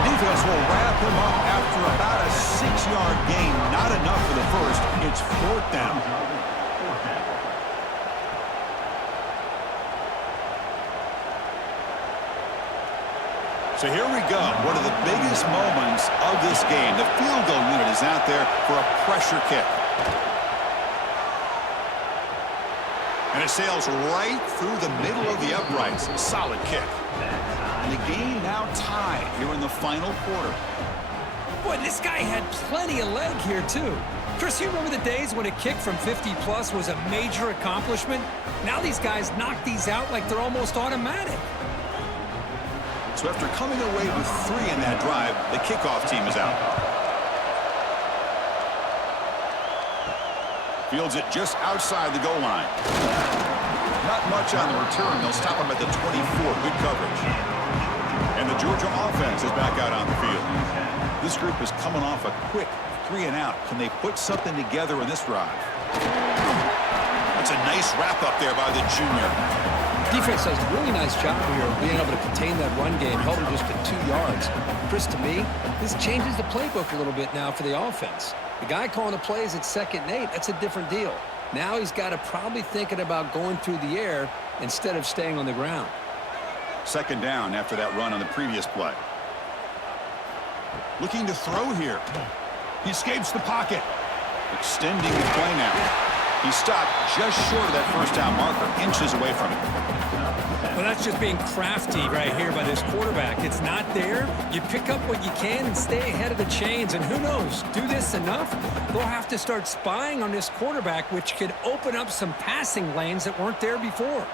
The defense will wrap him up after about a 6-yard gain. Not enough for the first. It's fourth down. So here we go. One of the biggest moments of this game. The field goal unit is out there for a pressure kick. And it sails right through the middle of the uprights. Solid kick. And the game now tied here in the final quarter. Boy, this guy had plenty of leg here, too. Chris, you remember the days when a kick from 50-plus was a major accomplishment? Now these guys knock these out like they're almost automatic. So after coming away with 3 in that drive, the kickoff team is out. Fields it just outside the goal line. Not much on the return. They'll stop him at the 24. Good coverage. And the Georgia offense is back out on the field. This group is coming off a quick 3 and out. Can they put something together in this drive? That's a nice wrap up there by the junior. Defense does a really nice job here of being able to contain that run game, held him just to 2 yards. Chris, to me, this changes the playbook a little bit now for the offense. The guy calling the plays at 2nd and 8, that's a different deal. Now he's got to probably thinking about going through the air instead of staying on the ground. Second down after that run on the previous play. Looking to throw here. He escapes the pocket. Extending the play now. He stopped just short of that first down marker, inches away from it. Well, that's just being crafty right here by this quarterback. It's not there. You pick up what you can and stay ahead of the chains. And who knows, do this enough, they'll have to start spying on this quarterback, which could open up some passing lanes that weren't there before.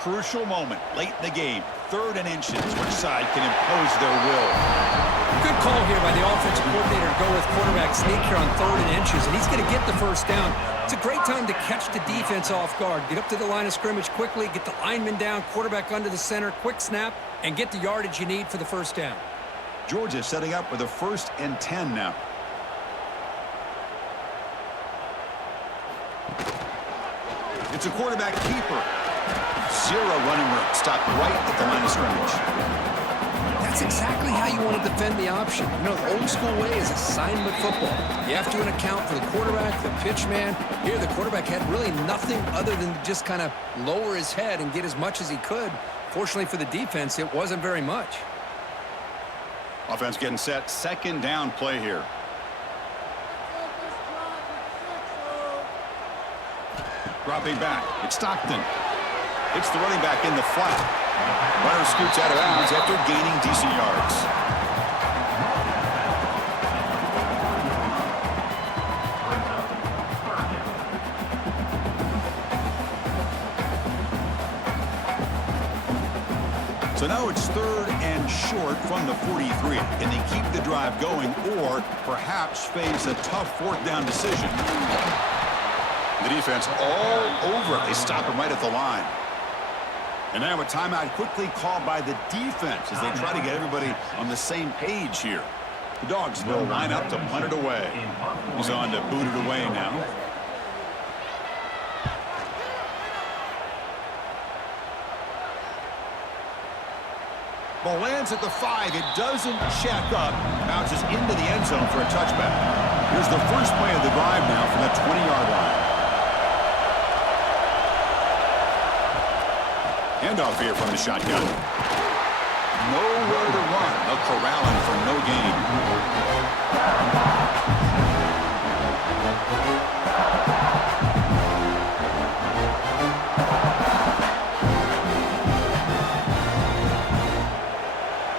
Crucial moment late in the game. 3rd and inches. Which side can impose their will? Good call here by the offensive coordinator to go with quarterback sneak here on 3rd and inches, and he's going to get the first down. It's a great time to catch the defense off guard. Get up to the line of scrimmage quickly, get the lineman down, quarterback under the center, quick snap, and get the yardage you need for the first down. Georgia setting up with a 1st and 10 now. It's a quarterback keeper. 0 running room. Stopped right at the line of scrimmage. That's exactly how you want to defend the option. You know, the old school way is assignment football. You have to account for the quarterback, the pitch man. Here, the quarterback had really nothing other than just kind of lower his head and get as much as he could. Fortunately for the defense, it wasn't very much. Offense getting set. 2nd down play here. Dropping back. It's Stockton. It's the running back in the flat. Runner scoots out of bounds after gaining decent yards. So now it's 3rd and short from the 43. Can they keep the drive going or perhaps face a tough 4th down decision? The defense all over it. They stop him right at the line. And now a timeout quickly called by the defense as they try to get everybody on the same page here. The Dogs will line up to punt it away. He's on to boot it away now. Ball lands at the 5. It doesn't check up. Bounces into the end zone for a touchback. Here's the first play of the drive now from that 20-yard line. Handoff here from the shotgun. Nowhere to run. A corralling for no gain.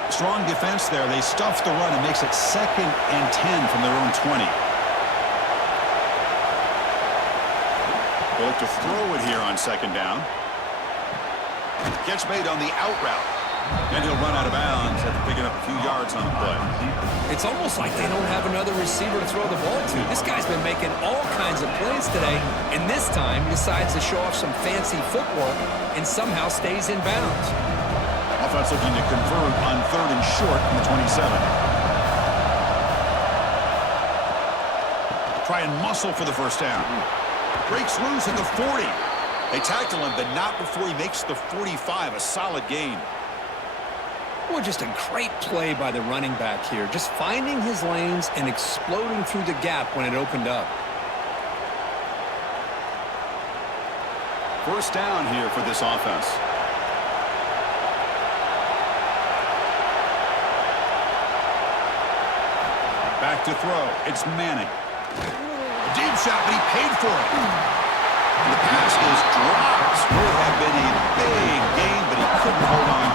Strong defense there. They stuff the run and makes it 2nd and 10 from their own 20. They look to throw it here on 2nd down. Catch made on the out route. And he'll run out of bounds after picking up a few yards on the play. It's almost like they don't have another receiver to throw the ball to. This guy's been making all kinds of plays today, and this time decides to show off some fancy footwork and somehow stays in bounds. Offense looking to convert on 3rd and short from the 27. Try and muscle for the first down. Breaks loose at the 40. They tackle him, but not before he makes the 45. A solid gain. Boy, just a great play by the running back here. Just finding his lanes and exploding through the gap when it opened up. First down here for this offense. Back to throw. It's Manning. Deep shot, but he paid for it. And the pass is dropped. Would have been a big gain, but he couldn't hold on.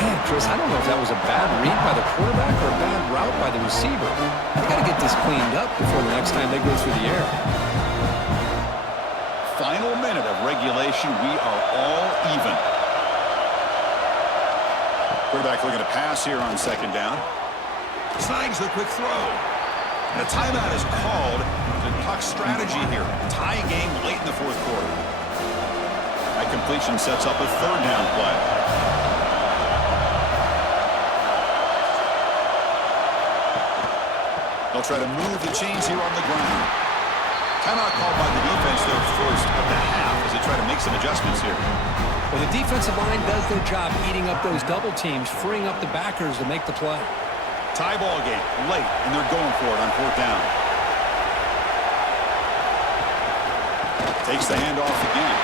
Man, Chris, I don't know if that was a bad read by the quarterback or a bad route by the receiver. They got to get this cleaned up before the next time they go through the air. Final minute of regulation. We are all even. Quarterback looking to pass here on 2nd down. Snags the quick throw. And a timeout is called to talk strategy here. Tie game late in the 4th quarter. That completion sets up a 3rd down play. They'll try to move the chains here on the ground. Timeout called by the defense, their first of the half, as they try to make some adjustments here. Well, the defensive line does their job eating up those double teams, freeing up the backers to make the play. Tie ball game late, and they're going for it on 4th down. Takes the handoff again.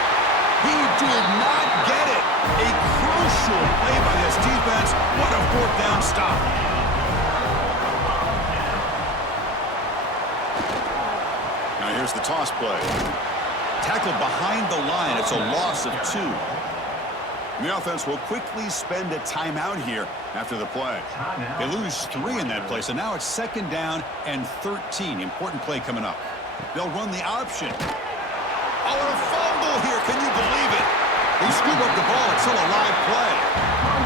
He did not get it. A crucial play by this defense. What a 4th down stop. Now here's the toss play. Tackled behind the line. It's a loss of 2. The offense will quickly spend a timeout here after the play. They lose 3 in that play, so now it's 2nd down and 13. Important play coming up. They'll run the option. Oh, and a fumble here. Can you believe it? They scoop up the ball. It's still a live play.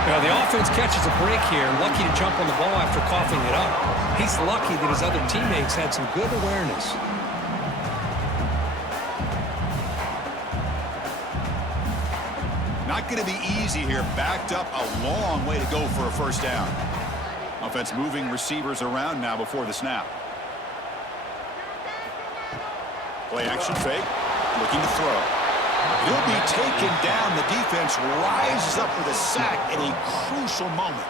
Now, the offense catches a break here, lucky to jump on the ball after coughing it up. He's lucky that his other teammates had some good awareness. Not going to be easy here. Backed up a long way to go for a first down. Offense moving receivers around now before the snap. Play action fake. Looking to throw. He'll be taken down. The defense rises up with a sack at a crucial moment.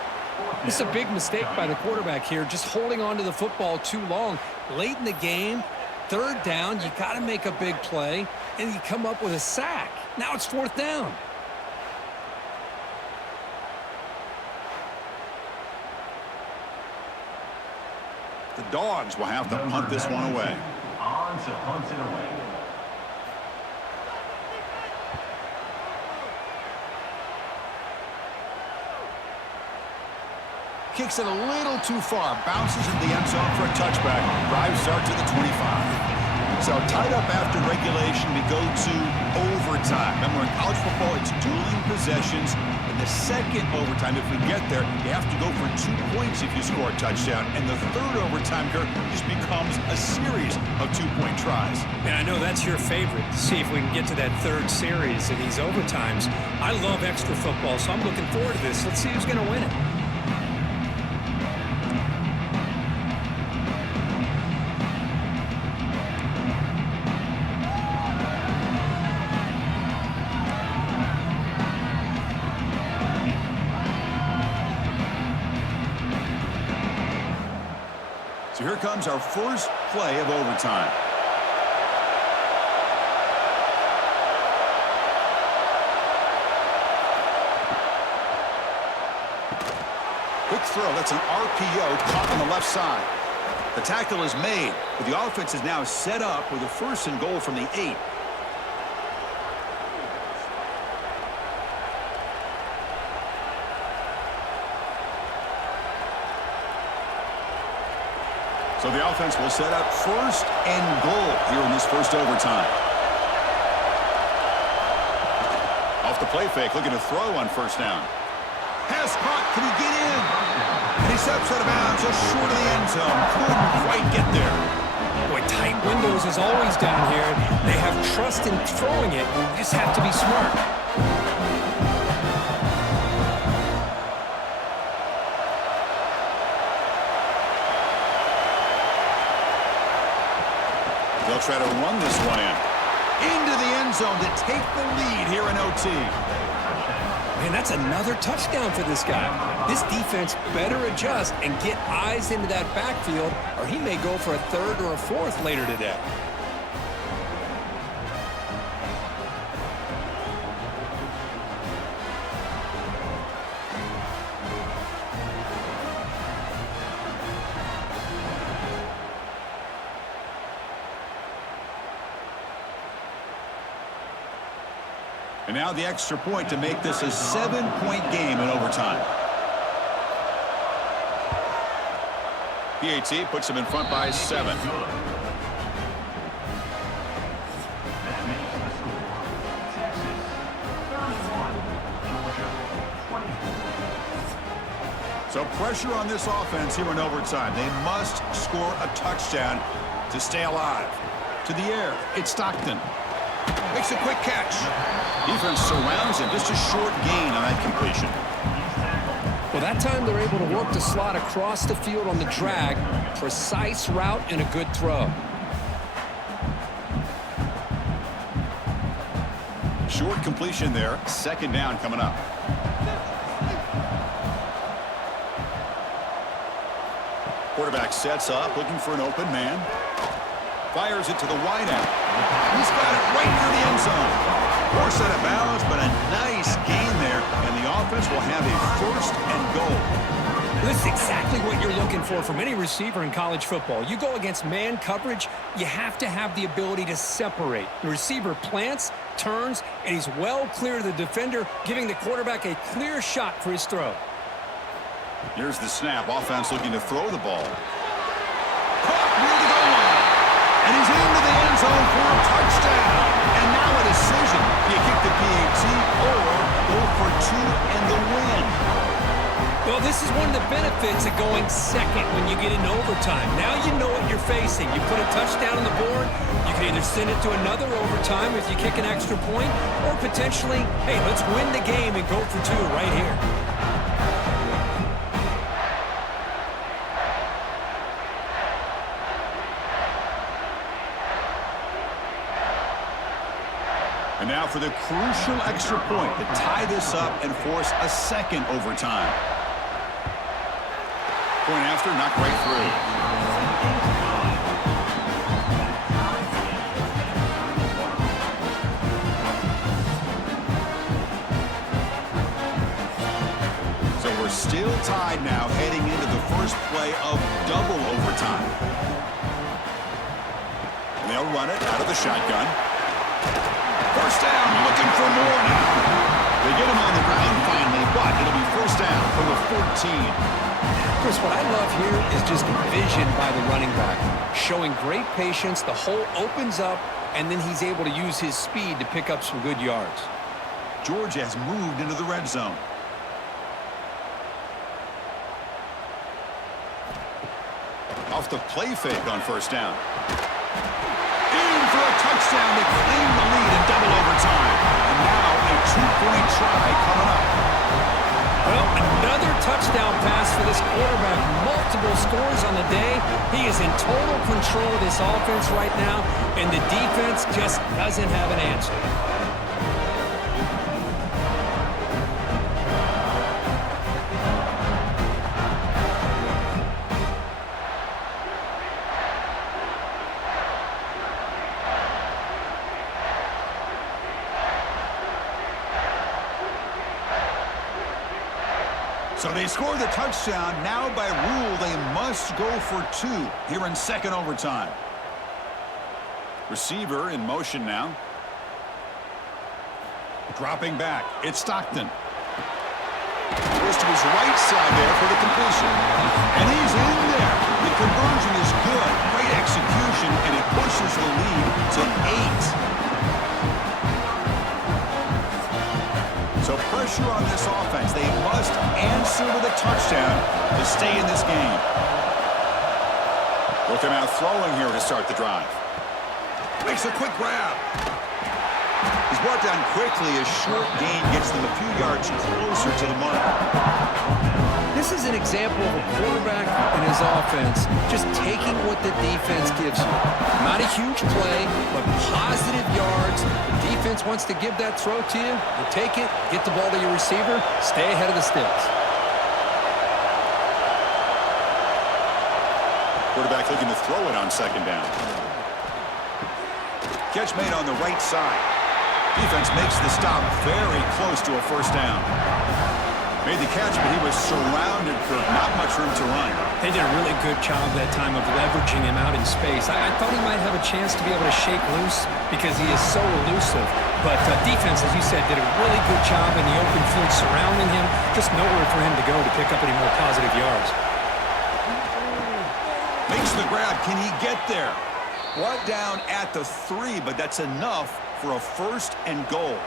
This is a big mistake by the quarterback here, just holding on to the football too long. Late in the game, 3rd down, you got to make a big play, and you come up with a sack. Now it's 4th down. The Dogs will have to punt this one away. On to punt it away. Kicks it a little too far. Bounces in the end zone for a touchback. Drive start to the 25. So tied up after regulation, we go to overtime. Remember, in college football, it's dueling possessions. In the 2nd overtime, if we get there, you have to go for 2 points if you score a touchdown. And the 3rd overtime, Kirk, just becomes a series of 2-point tries. And I know that's your favorite, to see if we can get to that 3rd series of these overtimes. I love extra football, so I'm looking forward to this. Let's see who's going to win it. So here comes our first play of overtime. Quick throw. That's an RPO caught on the left side. The tackle is made, but the offense is now set up with a 1st and goal from the 8. So the offense will set up 1st and goal here in this first overtime. Off the play fake, looking to throw on 1st down. Pass caught, can he get in? And he steps out of bounds just short of the end zone. Couldn't quite get there. Boy, tight windows is always down here. They have trust in throwing it. You just have to be smart. They'll try to run this one in. Into the end zone to take the lead here in OT. Man, that's another touchdown for this guy. This defense better adjust and get eyes into that backfield, or he may go for a 3rd or a 4th later today. And now the extra point to make this a 7-point game in overtime. PAT puts them in front by 7. So pressure on this offense here in overtime. They must score a touchdown to stay alive. To the air, it's Stockton. Makes a quick catch. Defense surrounds him. Just a short gain on that completion. Well, that time they're able to work the slot across the field on the drag. Precise route and a good throw. Short completion there. 2nd down coming up. Quarterback sets up, looking for an open man. Fires it to the wideout. He's got it right near the end zone. Forced out of bounds, but a nice gain there, and the offense will have a 1st and goal. This is exactly what you're looking for from any receiver in college football. You go against man coverage, you have to have the ability to separate. The receiver plants, turns, and he's well clear of the defender, giving the quarterback a clear shot for his throw. Here's the snap. Offense looking to throw the ball. Caught near the goal line. And he's into the end zone for a touchdown. And now a decision. Do you kick the PAT or go for 2 and the win? Well, this is one of the benefits of going second when you get into overtime. Now you know what you're facing. You put a touchdown on the board, you can either send it to another overtime if you kick an extra point, or potentially, hey, let's win the game and go for 2 right here. And now for the crucial extra point to tie this up and force a 2nd overtime. Point after, not quite through. So we're still tied now heading into the first play of double overtime. And they'll run it out of the shotgun. 1st down, looking for more now. They get him on the ground finally, but it'll be 1st down for the 14. Chris, what I love here is just vision by the running back. Showing great patience, the hole opens up, and then he's able to use his speed to pick up some good yards. Georgia has moved into the red zone. Off the play fake on 1st down. For a touchdown to claim the lead in double overtime. And now a 2-point try coming up. Well, another touchdown pass for this quarterback. Multiple scores on the day. He is in total control of this offense right now, and the defense just doesn't have an answer. So they score the touchdown. Now by rule, they must go for 2 here in second overtime. Receiver in motion now. Dropping back. It's Stockton. Goes to his right side there for the completion. And he's in there. The conversion is good. Great execution, and it pushes the lead to 8. So pressure on this offense. They must answer with a touchdown to stay in this game. Looking out throwing here to start the drive. Makes a quick grab. He's brought down quickly. A short gain gets them a few yards closer to the mark. This is an example of a quarterback and his offense just taking what the defense gives you. Not a huge play, but positive yards. The defense wants to give that throw to you. You take it, get the ball to your receiver, stay ahead of the sticks. Quarterback looking to throw it on second down. Catch made on the right side. Defense makes the stop very close to a first down. Made the catch, but he was surrounded for not much room to run. They did a really good job that time of leveraging him out in space. I thought he might have a chance to be able to shake loose because he is so elusive. But defense, as you said, did a really good job in the open field surrounding him. Just nowhere for him to go to pick up any more positive yards. Makes the grab. Can he get there? Brought down at the 3, but that's enough for a first and goal.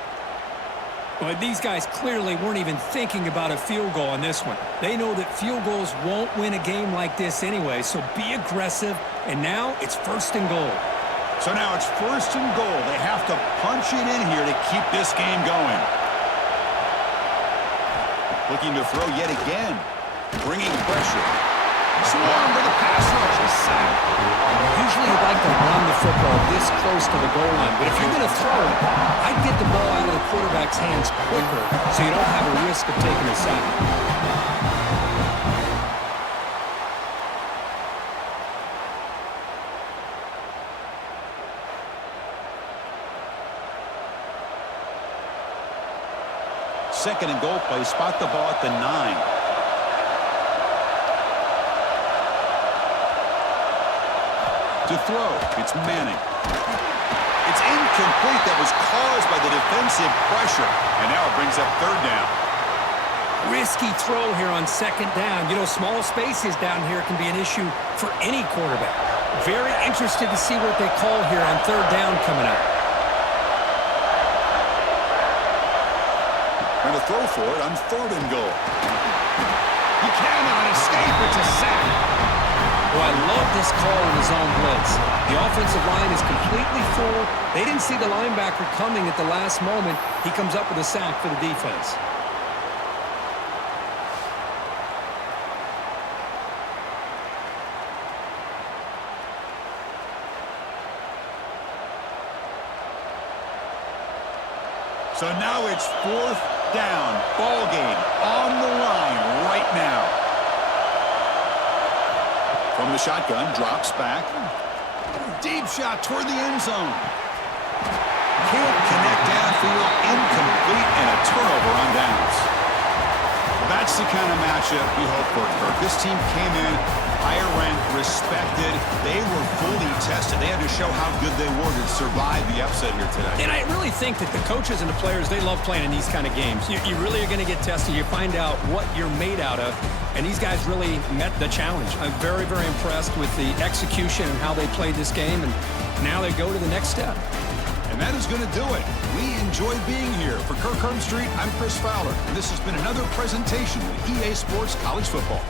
Well, these guys clearly weren't even thinking about a field goal on this one. They know that field goals won't win a game like this anyway, so be aggressive, and now it's first and goal. So now it's first and goal. They have to punch it in here to keep this game going. Looking to throw yet again. Bringing pressure. Swarm to the pass rush. A sack. Usually you'd like to run the football this close to the goal line, but if you're going to throw it, I'd get the ball out of the quarterback's hands quicker so you don't have a risk of taking a sack. Second and goal play. Spot the ball at the 9. To throw, it's Manning. It's incomplete. That was caused by the defensive pressure. And now it brings up third down. Risky throw here on second down. You know, small spaces down here can be an issue for any quarterback. Very interested to see what they call here on third down coming up. Trying to throw for it on third and goal. He cannot escape. It's a sack. Well, I love this call in the zone blitz. The offensive line is completely full. They didn't see the linebacker coming at the last moment. He comes up with a sack for the defense. So now it's fourth down. Ball game on the line right now. From the shotgun, drops back. Deep shot toward the end zone. Can't connect downfield, incomplete, and a turnover on downs. That's the kind of matchup we hope for, Kirk. This team came in higher ranked, respected. They were fully tested. They had to show how good they were to survive the upset here today. And I really think that the coaches and the players, they love playing in these kind of games. You really are going to get tested. You find out what you're made out of. And these guys really met the challenge. I'm very, very impressed with the execution and how they played this game. And now they go to the next step. And that is going to do it. We enjoyed being here. For Kirk Herbstreit, I'm Chris Fowler. And this has been another presentation of EA Sports College Football.